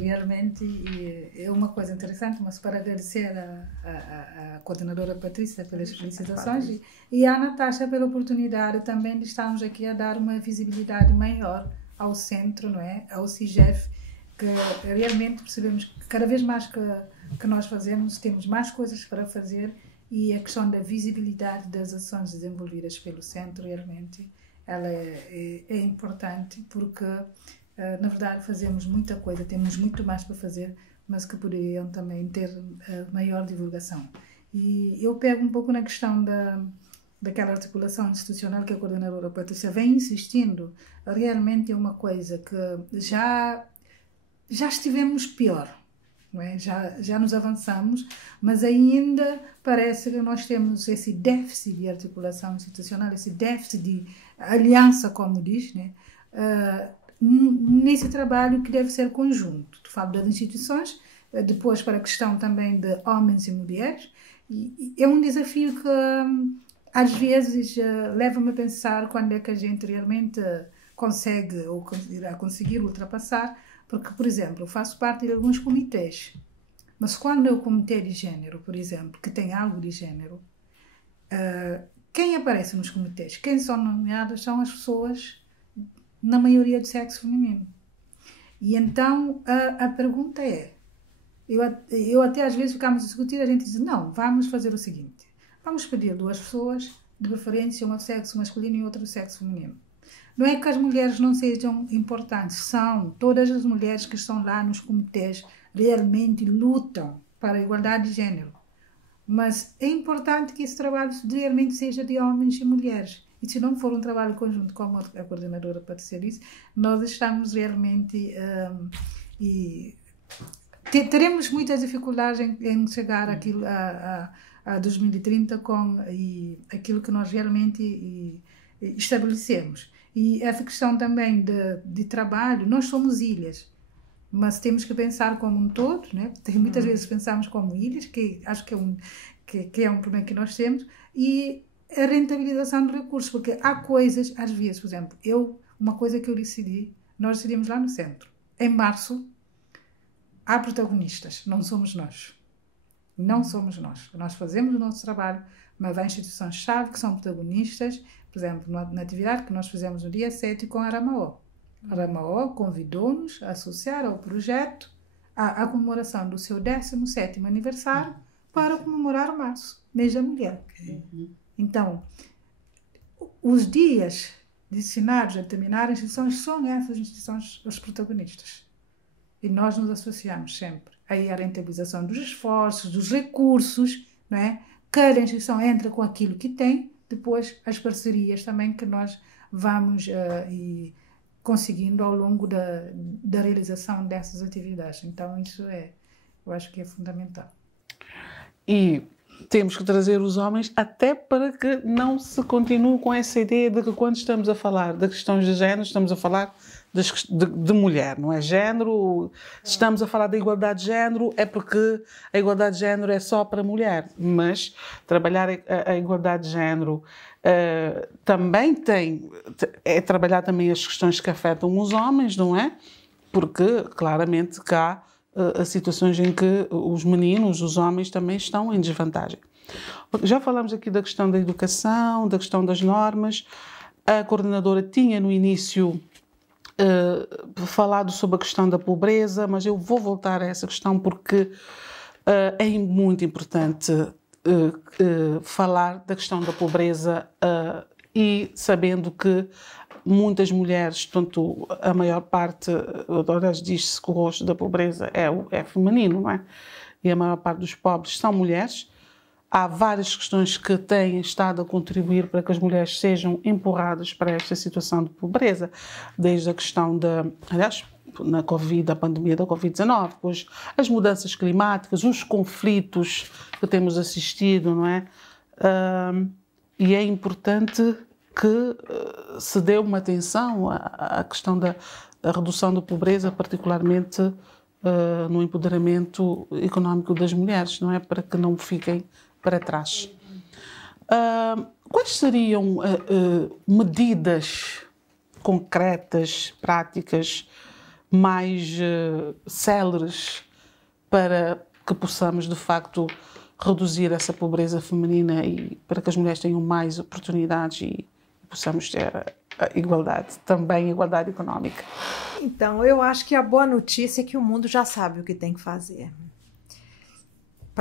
Realmente é uma coisa interessante, mas para agradecer a coordenadora Patrícia pelas felicitações e a Natasha pela oportunidade também de estarmos aqui a dar uma visibilidade maior ao centro, não é? Ao CIGEF, que realmente percebemos que cada vez mais que nós fazemos, temos mais coisas para fazer. E a questão da visibilidade das ações desenvolvidas pelo centro, realmente, ela é importante porque, na verdade, fazemos muita coisa, temos muito mais para fazer, mas que poderiam também ter maior divulgação. E eu pego um pouco na questão daquela articulação institucional que a coordenadora Patrícia vem insistindo, realmente é uma coisa que já estivemos pior, não é? Já nos avançamos, mas ainda parece que nós temos esse déficit de articulação institucional, esse déficit de aliança, como diz, né? Nesse trabalho que deve ser conjunto. Tu fala das instituições, depois para a questão também de homens e mulheres, e é um desafio que às vezes leva-me a pensar quando é que a gente realmente consegue ou irá conseguir ultrapassar, porque, por exemplo, eu faço parte de alguns comitês, mas quando é o comitê de género, por exemplo, que tem algo de género, quem aparece nos comitês, quem são nomeadas são as pessoas, na maioria do sexo feminino. E então a pergunta é, eu até às vezes ficamos a discutir, a gente diz, não, vamos fazer o seguinte, vamos pedir 2 pessoas, de preferência uma do sexo masculino e outra do sexo feminino. Não é que as mulheres não sejam importantes, são. Todas as mulheres que estão lá nos comitês realmente lutam para a igualdade de género. Mas é importante que esse trabalho realmente seja de homens e mulheres. E se não for um trabalho conjunto, como a coordenadora Patrícia disse, nós estamos realmente... teremos muitas dificuldades em chegar àquilo, a 2030 com aquilo que nós realmente estabelecemos. E essa questão também de trabalho, nós somos ilhas, mas temos que pensar como um todo, né? Muitas vezes pensamos como ilhas, que acho que é um problema que nós temos, e a rentabilização de recursos, porque há coisas, às vezes, por exemplo, uma coisa que eu decidi, nós decidimos lá no centro, em março, há protagonistas, não somos nós. Não somos nós. Nós fazemos o nosso trabalho, mas há instituições-chave que são protagonistas, por exemplo, na atividade que nós fizemos no dia 7 com a Aramaó. A Aramaó convidou-nos a associar ao projeto a comemoração do seu 17º aniversário para comemorar o março, mês da mulher. Então, os dias destinados a determinar instituições são essas instituições os protagonistas. E nós nos associamos sempre. Aí a rentabilização dos esforços, dos recursos, não é? Cada instituição entra com aquilo que tem, depois as parcerias também que nós vamos conseguindo ao longo da realização dessas atividades. Então, isso eu acho que é fundamental. E temos que trazer os homens até para que não se continue com essa ideia de que quando estamos a falar de questões de género, estamos a falar de mulher, não é? Género, se estamos a falar da igualdade de género, é porque a igualdade de género é só para mulher, mas trabalhar a igualdade de género também é trabalhar também as questões que afetam os homens, não é? Porque claramente cá há situações em que os meninos, os homens também estão em desvantagem. Já falamos aqui da questão da educação, da questão das normas. A coordenadora tinha no início falado sobre a questão da pobreza, mas eu vou voltar a essa questão porque é muito importante falar da questão da pobreza e sabendo que muitas mulheres, portanto, a maior parte, diz-se que o rosto da pobreza é feminino, não é? E a maior parte dos pobres são mulheres. Há várias questões que têm estado a contribuir para que as mulheres sejam empurradas para esta situação de pobreza, desde a questão aliás, na Covid, a pandemia da Covid-19, depois as mudanças climáticas, os conflitos que temos assistido, não é? E é importante que se dê uma atenção à questão da redução da pobreza, particularmente no empoderamento económico das mulheres, não é? Para que não fiquem para trás. Quais seriam medidas concretas, práticas, mais céleres para que possamos, de facto, reduzir essa pobreza feminina e para que as mulheres tenham mais oportunidades e possamos ter a igualdade, também a igualdade económica? Então, eu acho que a boa notícia é que o mundo já sabe o que tem que fazer.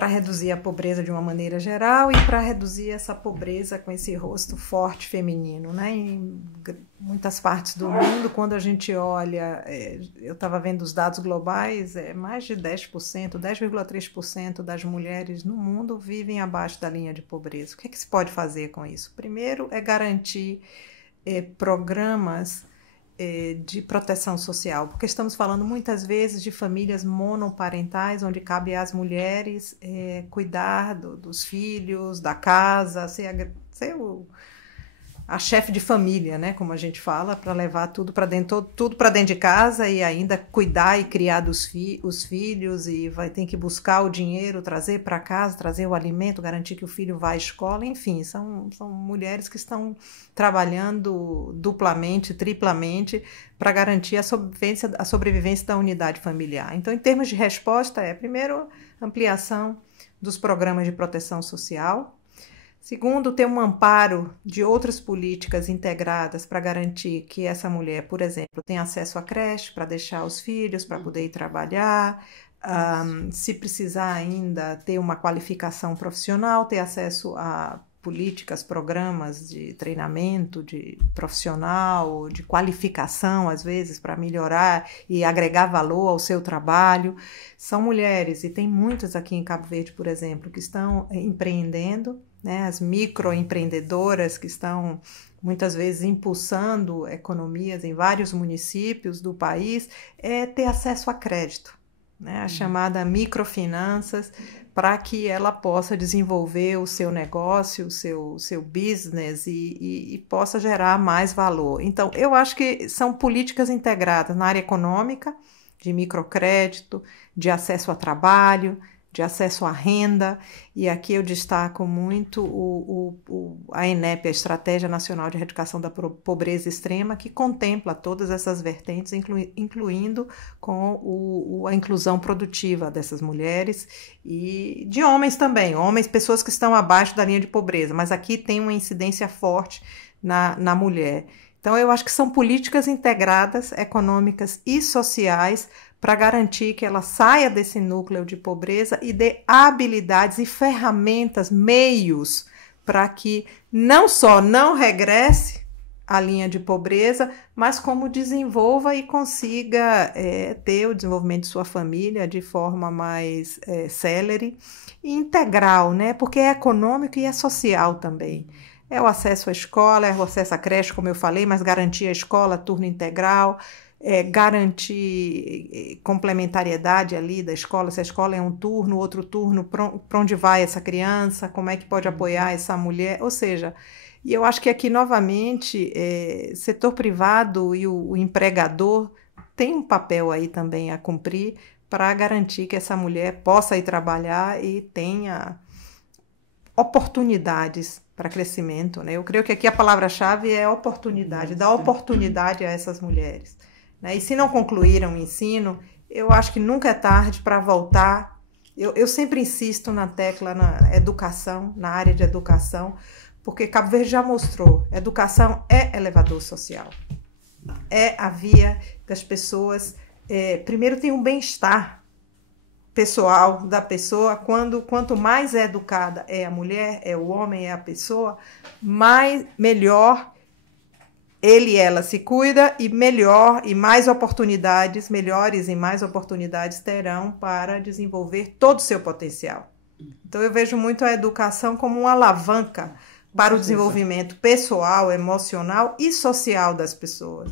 reduzir a pobreza de uma maneira geral e para reduzir essa pobreza com esse rosto forte feminino, né? Em muitas partes do mundo, quando a gente olha, eu estava vendo os dados globais, mais de 10%, 10,3% das mulheres no mundo vivem abaixo da linha de pobreza. O que é que se pode fazer com isso? Primeiro é garantir programas de proteção social, porque estamos falando muitas vezes de famílias monoparentais, onde cabe às mulheres cuidar dos filhos, da casa, ser a chefe de família, né, como a gente fala, para levar tudo para dentro de casa e ainda cuidar e criar os filhos, e vai ter que buscar o dinheiro, trazer para casa, trazer o alimento, garantir que o filho vá à escola, enfim, são mulheres que estão trabalhando duplamente, triplamente para garantir a sobrevivência da unidade familiar. Então, em termos de resposta, primeiro, ampliação dos programas de proteção social. Segundo, ter um amparo de outras políticas integradas para garantir que essa mulher, por exemplo, tenha acesso à creche para deixar os filhos, para poder ir trabalhar, se precisar ainda ter uma qualificação profissional, ter acesso a políticas, programas de treinamento de profissional, de qualificação, às vezes, para melhorar e agregar valor ao seu trabalho. São mulheres, e tem muitas aqui em Cabo Verde, por exemplo, que estão empreendendo, né, as microempreendedoras que estão muitas vezes impulsando economias em vários municípios do país, ter acesso a crédito, né, a chamada microfinanças, para que ela possa desenvolver o seu negócio, o seu business e possa gerar mais valor. Então, eu acho que são políticas integradas na área econômica, de microcrédito, de acesso a trabalho, de acesso à renda, e aqui eu destaco muito a ENEP, a Estratégia Nacional de Erradicação da Pobreza Extrema, que contempla todas essas vertentes, incluindo com a inclusão produtiva dessas mulheres e de homens também, pessoas que estão abaixo da linha de pobreza, mas aqui tem uma incidência forte na mulher. Então, eu acho que são políticas integradas, econômicas e sociais, para garantir que ela saia desse núcleo de pobreza e dê habilidades e ferramentas, meios, para que não só não regresse à linha de pobreza, mas como desenvolva e consiga ter o desenvolvimento de sua família de forma mais célere e integral, né? Porque é econômico e é social também. É o acesso à escola, é o acesso à creche, como eu falei, mas garantir a escola, turno integral, garantir complementariedade ali da escola, se a escola é um turno, outro turno, para onde vai essa criança, como é que pode apoiar essa mulher, ou seja, e eu acho que aqui novamente, setor privado e o empregador tem um papel aí também a cumprir para garantir que essa mulher possa ir trabalhar e tenha oportunidades para crescimento, né? Eu creio que aqui a palavra-chave é oportunidade, dar oportunidade a essas mulheres. E se não concluíram o ensino, eu acho que nunca é tarde para voltar. Eu sempre insisto na tecla na educação, na área de educação, porque Cabo Verde já mostrou, educação é elevador social. É a via das pessoas, primeiro tem um bem-estar pessoal da pessoa, quanto mais educada é a mulher, é o homem, é a pessoa, melhor ele e ela se cuida e melhor e mais oportunidades, melhores e mais oportunidades terão para desenvolver todo o seu potencial. Então eu vejo muito a educação como uma alavanca para o desenvolvimento pessoal, emocional e social das pessoas.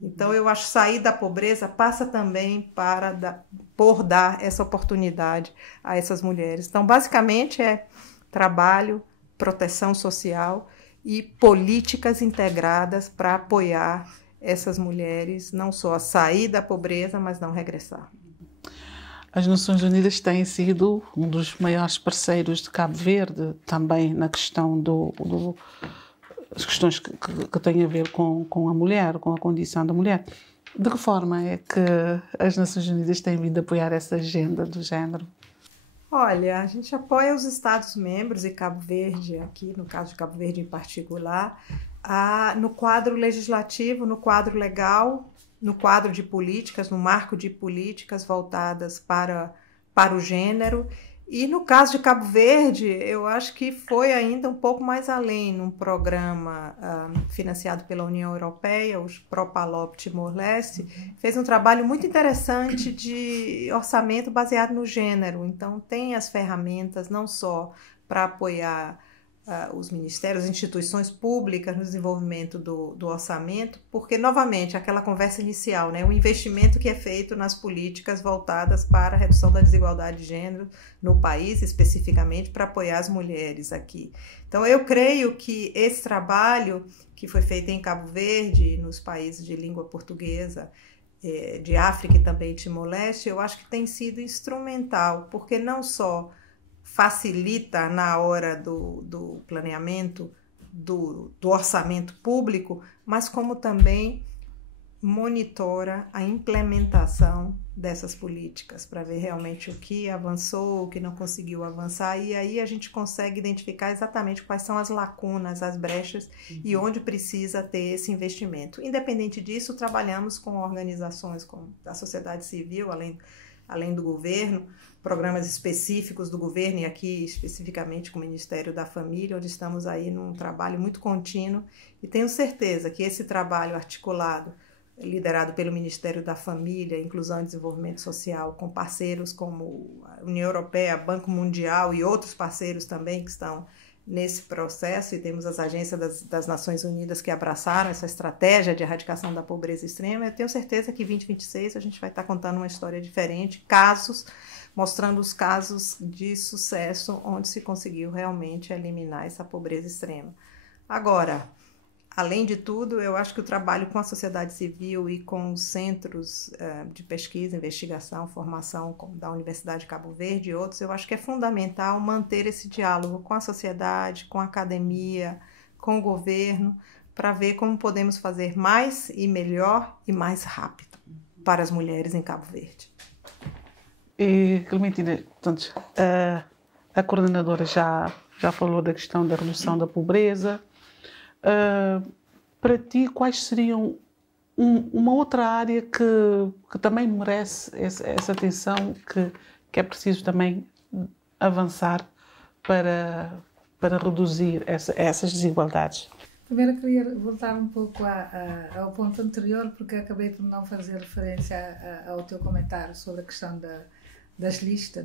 Então eu acho que sair da pobreza passa também por dar essa oportunidade a essas mulheres. Então basicamente trabalho, proteção social e políticas integradas para apoiar essas mulheres, não só a sair da pobreza, mas não regressar. As Nações Unidas têm sido um dos maiores parceiros de Cabo Verde, também na questão as questões que têm a ver com a mulher, com a condição da mulher. De que forma é que as Nações Unidas têm vindo apoiar essa agenda do género? Olha, a gente apoia os Estados-membros e Cabo Verde, aqui no caso de Cabo Verde em particular, no quadro legislativo, no quadro legal, no quadro de políticas, no marco de políticas voltadas para o gênero, E no caso de Cabo Verde, eu acho que foi ainda um pouco mais além, num programa financiado pela União Europeia, o Propalop Timor-Leste, fez um trabalho muito interessante de orçamento baseado no gênero. Então, tem as ferramentas não só para apoiar os ministérios, as instituições públicas no desenvolvimento do orçamento, porque, novamente, aquela conversa inicial, né, o investimento que é feito nas políticas voltadas para a redução da desigualdade de gênero no país, especificamente para apoiar as mulheres aqui. Então, eu creio que esse trabalho que foi feito em Cabo Verde, nos países de língua portuguesa, de África e também Timor-Leste, eu acho que tem sido instrumental, porque não só facilita na hora do planeamento do orçamento público, mas como também monitora a implementação dessas políticas para ver realmente o que avançou, o que não conseguiu avançar, e aí a gente consegue identificar exatamente quais são as lacunas, as brechas e onde precisa ter esse investimento. Independente disso, trabalhamos com organizações como a sociedade civil, além do governo, programas específicos do governo, e aqui especificamente com o Ministério da Família, onde estamos aí num trabalho muito contínuo, e tenho certeza que esse trabalho articulado, liderado pelo Ministério da Família, Inclusão e Desenvolvimento Social, com parceiros como a União Europeia, Banco Mundial e outros parceiros também que estão nesse processo, e temos as agências das Nações Unidas que abraçaram essa estratégia de erradicação da pobreza extrema. Eu tenho certeza que em 2026 a gente vai estar contando uma história diferente, mostrando os casos de sucesso onde se conseguiu realmente eliminar essa pobreza extrema. Agora, além de tudo, eu acho que o trabalho com a sociedade civil e com os centros de pesquisa, investigação, formação, como da Universidade de Cabo Verde e outros, eu acho que é fundamental manter esse diálogo com a sociedade, com a academia, com o governo, para ver como podemos fazer mais e melhor e mais rápido para as mulheres em Cabo Verde. E, Clementina, portanto, a coordenadora já falou da questão da redução da pobreza. Para ti, quais seriam uma outra área que também merece essa atenção, que é preciso também avançar para reduzir essas desigualdades? Primeiro, eu queria voltar um pouco ao ponto anterior, porque acabei por não fazer referência ao teu comentário sobre a questão da lista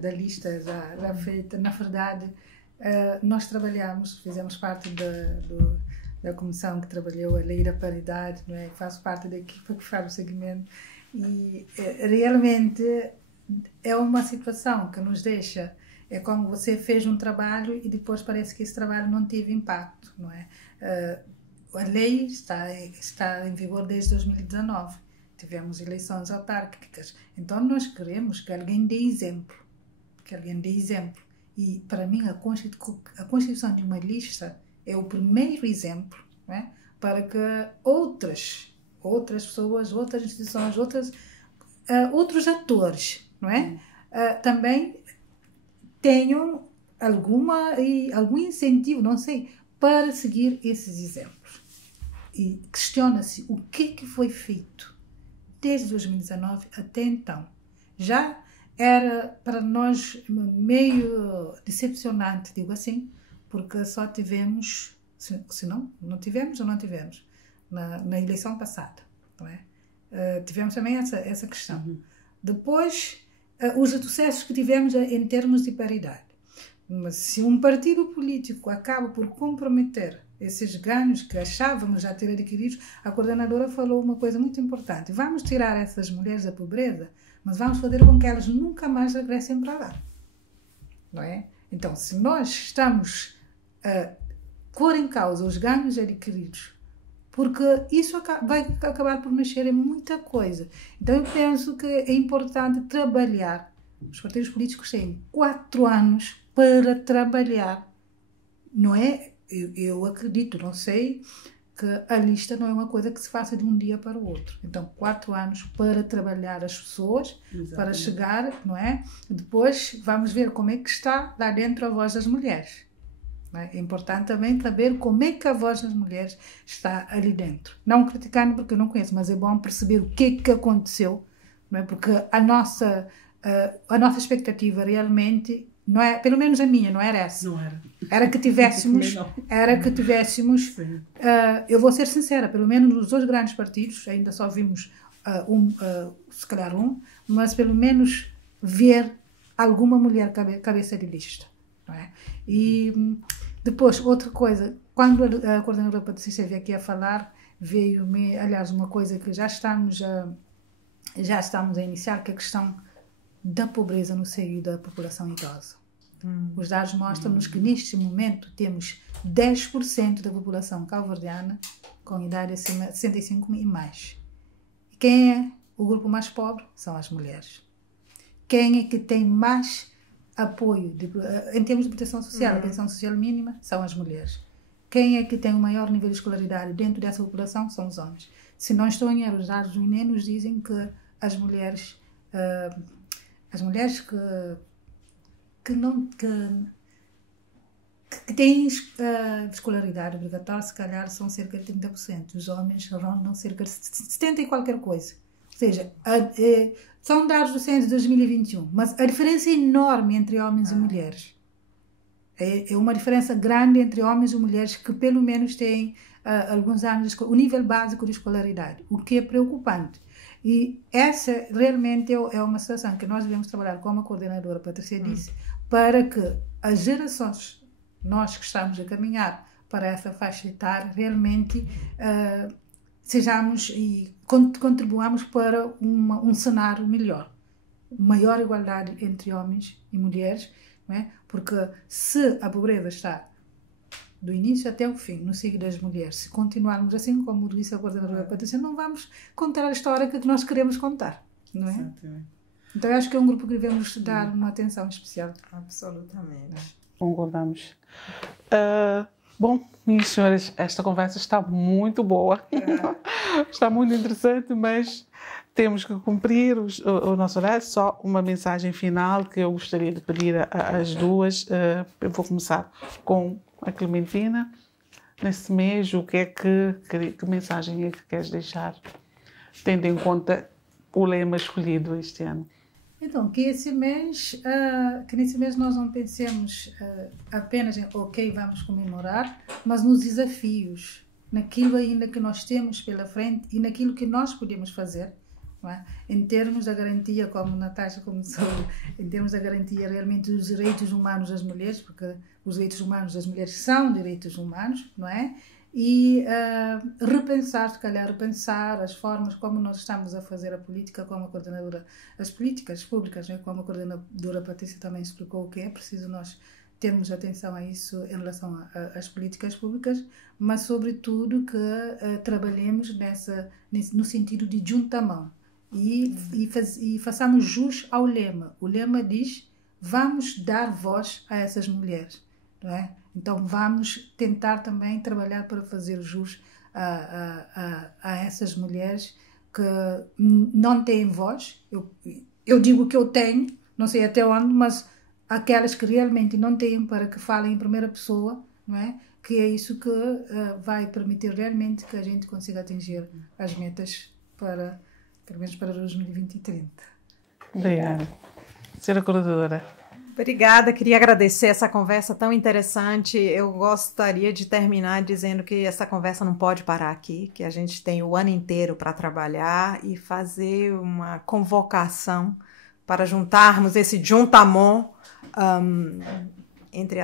já feita. Na verdade, nós fizemos parte da comissão que trabalhou a lei da paridade, não é? Faço parte da equipa que faz o seguimento, e realmente é uma situação que nos deixa, é como você fez um trabalho e depois parece que esse trabalho não teve impacto, não é? A lei está em vigor desde 2019, tivemos eleições autárquicas, então nós queremos que alguém dê exemplo, e para mim a constituição de uma lista é o primeiro exemplo, não é? Para que outras pessoas, outras instituições, outros atores, não é? Também tenham algum incentivo, não sei, para seguir esses exemplos. E questiona-se o que foi feito desde 2019 até então. Já era para nós meio decepcionante, digo assim, porque só tivemos, se não tivemos ou não tivemos, na eleição passada, não é? Tivemos também essa questão. Depois, os retrocessos que tivemos em termos de paridade. Mas se um partido político acaba por comprometer esses ganhos que achávamos já ter adquiridos, a coordenadora falou uma coisa muito importante. Vamos tirar essas mulheres da pobreza, mas vamos fazer com que elas nunca mais regressem para lá, não é? Então, se nós estamos a pôr em causa os ganhos adquiridos, porque isso vai acabar por mexer em muita coisa. Então, eu penso que é importante trabalhar. Os partidos políticos têm 4 anos para trabalhar, não é? Eu acredito, não sei, que a lista não é uma coisa que se faça de um dia para o outro. Então, 4 anos para trabalhar as pessoas, exatamente, para chegar, não é? Depois vamos ver como é que está lá dentro a voz das mulheres. É importante também saber como é que a voz das mulheres está ali dentro. Não criticando porque eu não conheço, mas é bom perceber o que aconteceu, não é? Porque a nossa expectativa realmente não é, pelo menos a minha, não era essa. Não era. Era que tivéssemos, eu vou ser sincera, pelo menos nos 2 grandes partidos, ainda só vimos se calhar mas pelo menos ver alguma mulher cabeça de lista. Não é? E depois, outra coisa, quando a coordenadora Patrícia veio aqui a falar, veio-me, aliás, uma coisa que já estamos a iniciar, que é a questão da pobreza no seio da população idosa. Os dados mostram-nos que neste momento temos 10% da população cabo-verdiana com idade acima de 65 e mais. E quem é o grupo mais pobre? São as mulheres. Quem é que tem mais apoio em termos de proteção social, a pensão social mínima, são as mulheres. Quem é que tem o maior nível de escolaridade dentro dessa população? São os homens. Se não estou em erro, os dados do INE nos dizem que as mulheres que têm escolaridade obrigatória, se calhar são cerca de 30%. Os homens rondam cerca de 70% e qualquer coisa. Ou seja, são dados do censo de 2021, mas a diferença é enorme entre homens e mulheres. É uma diferença grande entre homens e mulheres que pelo menos têm alguns anos, o nível básico de escolaridade, o que é preocupante. E essa realmente é uma situação que nós devemos trabalhar, como a coordenadora Patrícia disse, para que as gerações, nós que estamos a caminhar para essa faixa etária, realmente sejamos e contribuamos para um cenário melhor. Maior igualdade entre homens e mulheres, não é? Porque se a pobreza está do início até o fim, no seio das mulheres, se continuarmos assim, como disse a coordenadora Patrícia, não vamos contar a história que nós queremos contar, não é? Exatamente. Então eu acho que é um grupo que devemos dar uma atenção especial. Absolutamente. Concordamos. Bom, minhas senhoras, esta conversa está muito boa. Está muito interessante, mas temos que cumprir o nosso horário. Só uma mensagem final que eu gostaria de pedir às duas. Eu vou começar com a Clementina. Nesse mês, que mensagem é que queres deixar, tendo em conta o lema escolhido este ano? Então, que nesse mês nós não pensemos apenas em vamos comemorar, mas nos desafios, naquilo ainda que nós temos pela frente e naquilo que nós podemos fazer, não é? Em termos da garantia, como Natasha começou, em termos da garantia realmente dos direitos humanos das mulheres, porque os direitos humanos das mulheres são direitos humanos, não é? E repensar as formas como nós estamos a fazer a política, como a coordenadora, as políticas públicas, né? Como a coordenadora Patrícia também explicou, que é preciso nós termos atenção a isso em relação às políticas públicas, mas sobretudo que trabalhemos no sentido de juntamão e façamos jus ao lema. O lema diz: vamos dar voz a essas mulheres, não é? Então vamos tentar também trabalhar para fazer jus a essas mulheres que não têm voz. Eu digo que eu tenho, não sei até onde, mas aquelas que realmente não têm, para que falem em primeira pessoa, não é? Que é isso que vai permitir realmente que a gente consiga atingir as metas pelo menos para 2020 e 30. Obrigada. Senhora coordenadora. Obrigada, queria agradecer essa conversa tão interessante. Eu gostaria de terminar dizendo que essa conversa não pode parar aqui, que a gente tem o ano inteiro para trabalhar e fazer uma convocação para juntarmos esse juntamon entre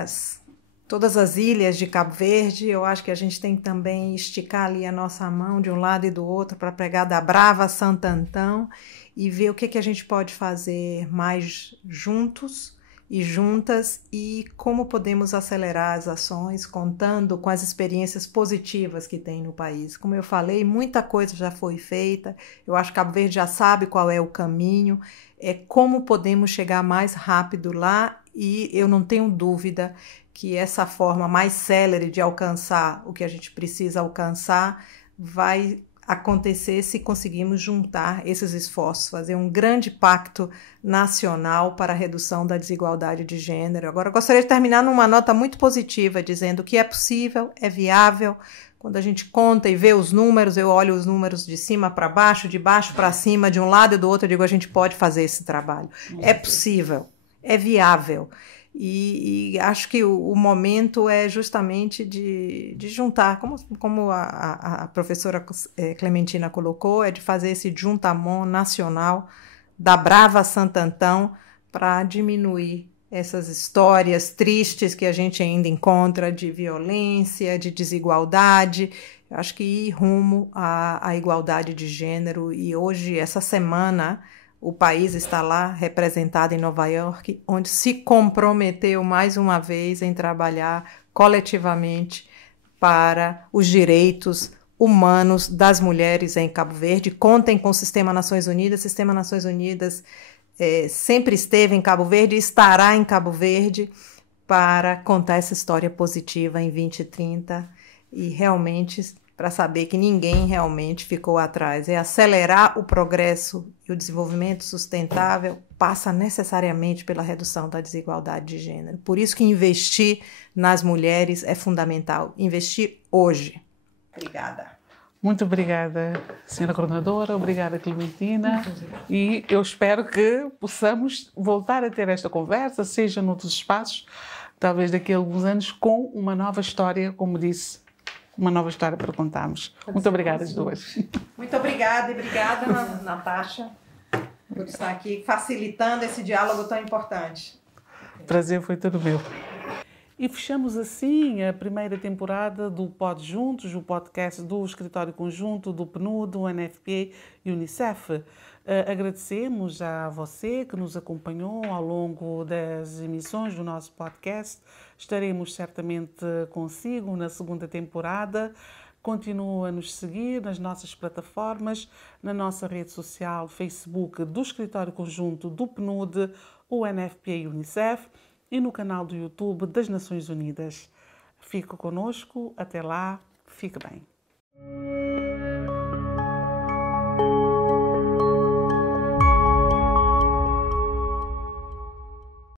todas as ilhas de Cabo Verde. Eu acho que a gente tem que também esticar ali a nossa mão de um lado e do outro para pregar da Brava Santo Antão e ver o que a gente pode fazer mais juntos e juntas e como podemos acelerar as ações, contando com as experiências positivas que tem no país. Como eu falei, muita coisa já foi feita, eu acho que Cabo Verde já sabe qual é o caminho, como podemos chegar mais rápido lá, e eu não tenho dúvida que essa forma mais célere de alcançar o que a gente precisa alcançar vai acontecer se conseguirmos juntar esses esforços, fazer um grande pacto nacional para a redução da desigualdade de gênero. Agora, eu gostaria de terminar numa nota muito positiva, dizendo que é possível, é viável. Quando a gente conta e vê os números, eu olho os números de cima para baixo, de baixo para cima, de um lado e do outro, eu digo, a gente pode fazer esse trabalho. É possível, é viável. E acho que o momento é justamente de juntar, como a professora Clementina colocou, é de fazer esse juntamon nacional da Brava Santo Antão para diminuir essas histórias tristes que a gente ainda encontra de violência, de desigualdade. Eu acho que ir rumo à igualdade de gênero. E hoje, essa semana, o país está lá representado em Nova York, onde se comprometeu mais uma vez em trabalhar coletivamente para os direitos humanos das mulheres em Cabo Verde. Contem com o Sistema Nações Unidas. O Sistema Nações Unidas sempre esteve em Cabo Verde e estará em Cabo Verde para contar essa história positiva em 2030 e realmente para saber que ninguém realmente ficou atrás. É acelerar o progresso e o desenvolvimento sustentável passa necessariamente pela redução da desigualdade de gênero. Por isso que investir nas mulheres é fundamental. Investir hoje. Obrigada. Muito obrigada, senhora coordenadora, obrigada, Clementina, e eu espero que possamos voltar a ter esta conversa, seja noutros espaços, talvez daqui a alguns anos, com uma nova história, como disse, uma nova história para contarmos. Muito obrigada às duas. Muito obrigada e obrigada, Natasha, por estar aqui facilitando esse diálogo tão importante. O prazer foi todo meu. E fechamos assim a primeira temporada do Pod Juntos, o podcast do Escritório Conjunto do PNUD, do NFPA e Unicef. Agradecemos a você que nos acompanhou ao longo das emissões do nosso podcast. Estaremos certamente consigo na segunda temporada. Continua a nos seguir nas nossas plataformas, na nossa rede social Facebook do Escritório Conjunto do PNUD, o NFPA e Unicef, e no canal do YouTube das Nações Unidas. Fique conosco, até lá, fique bem.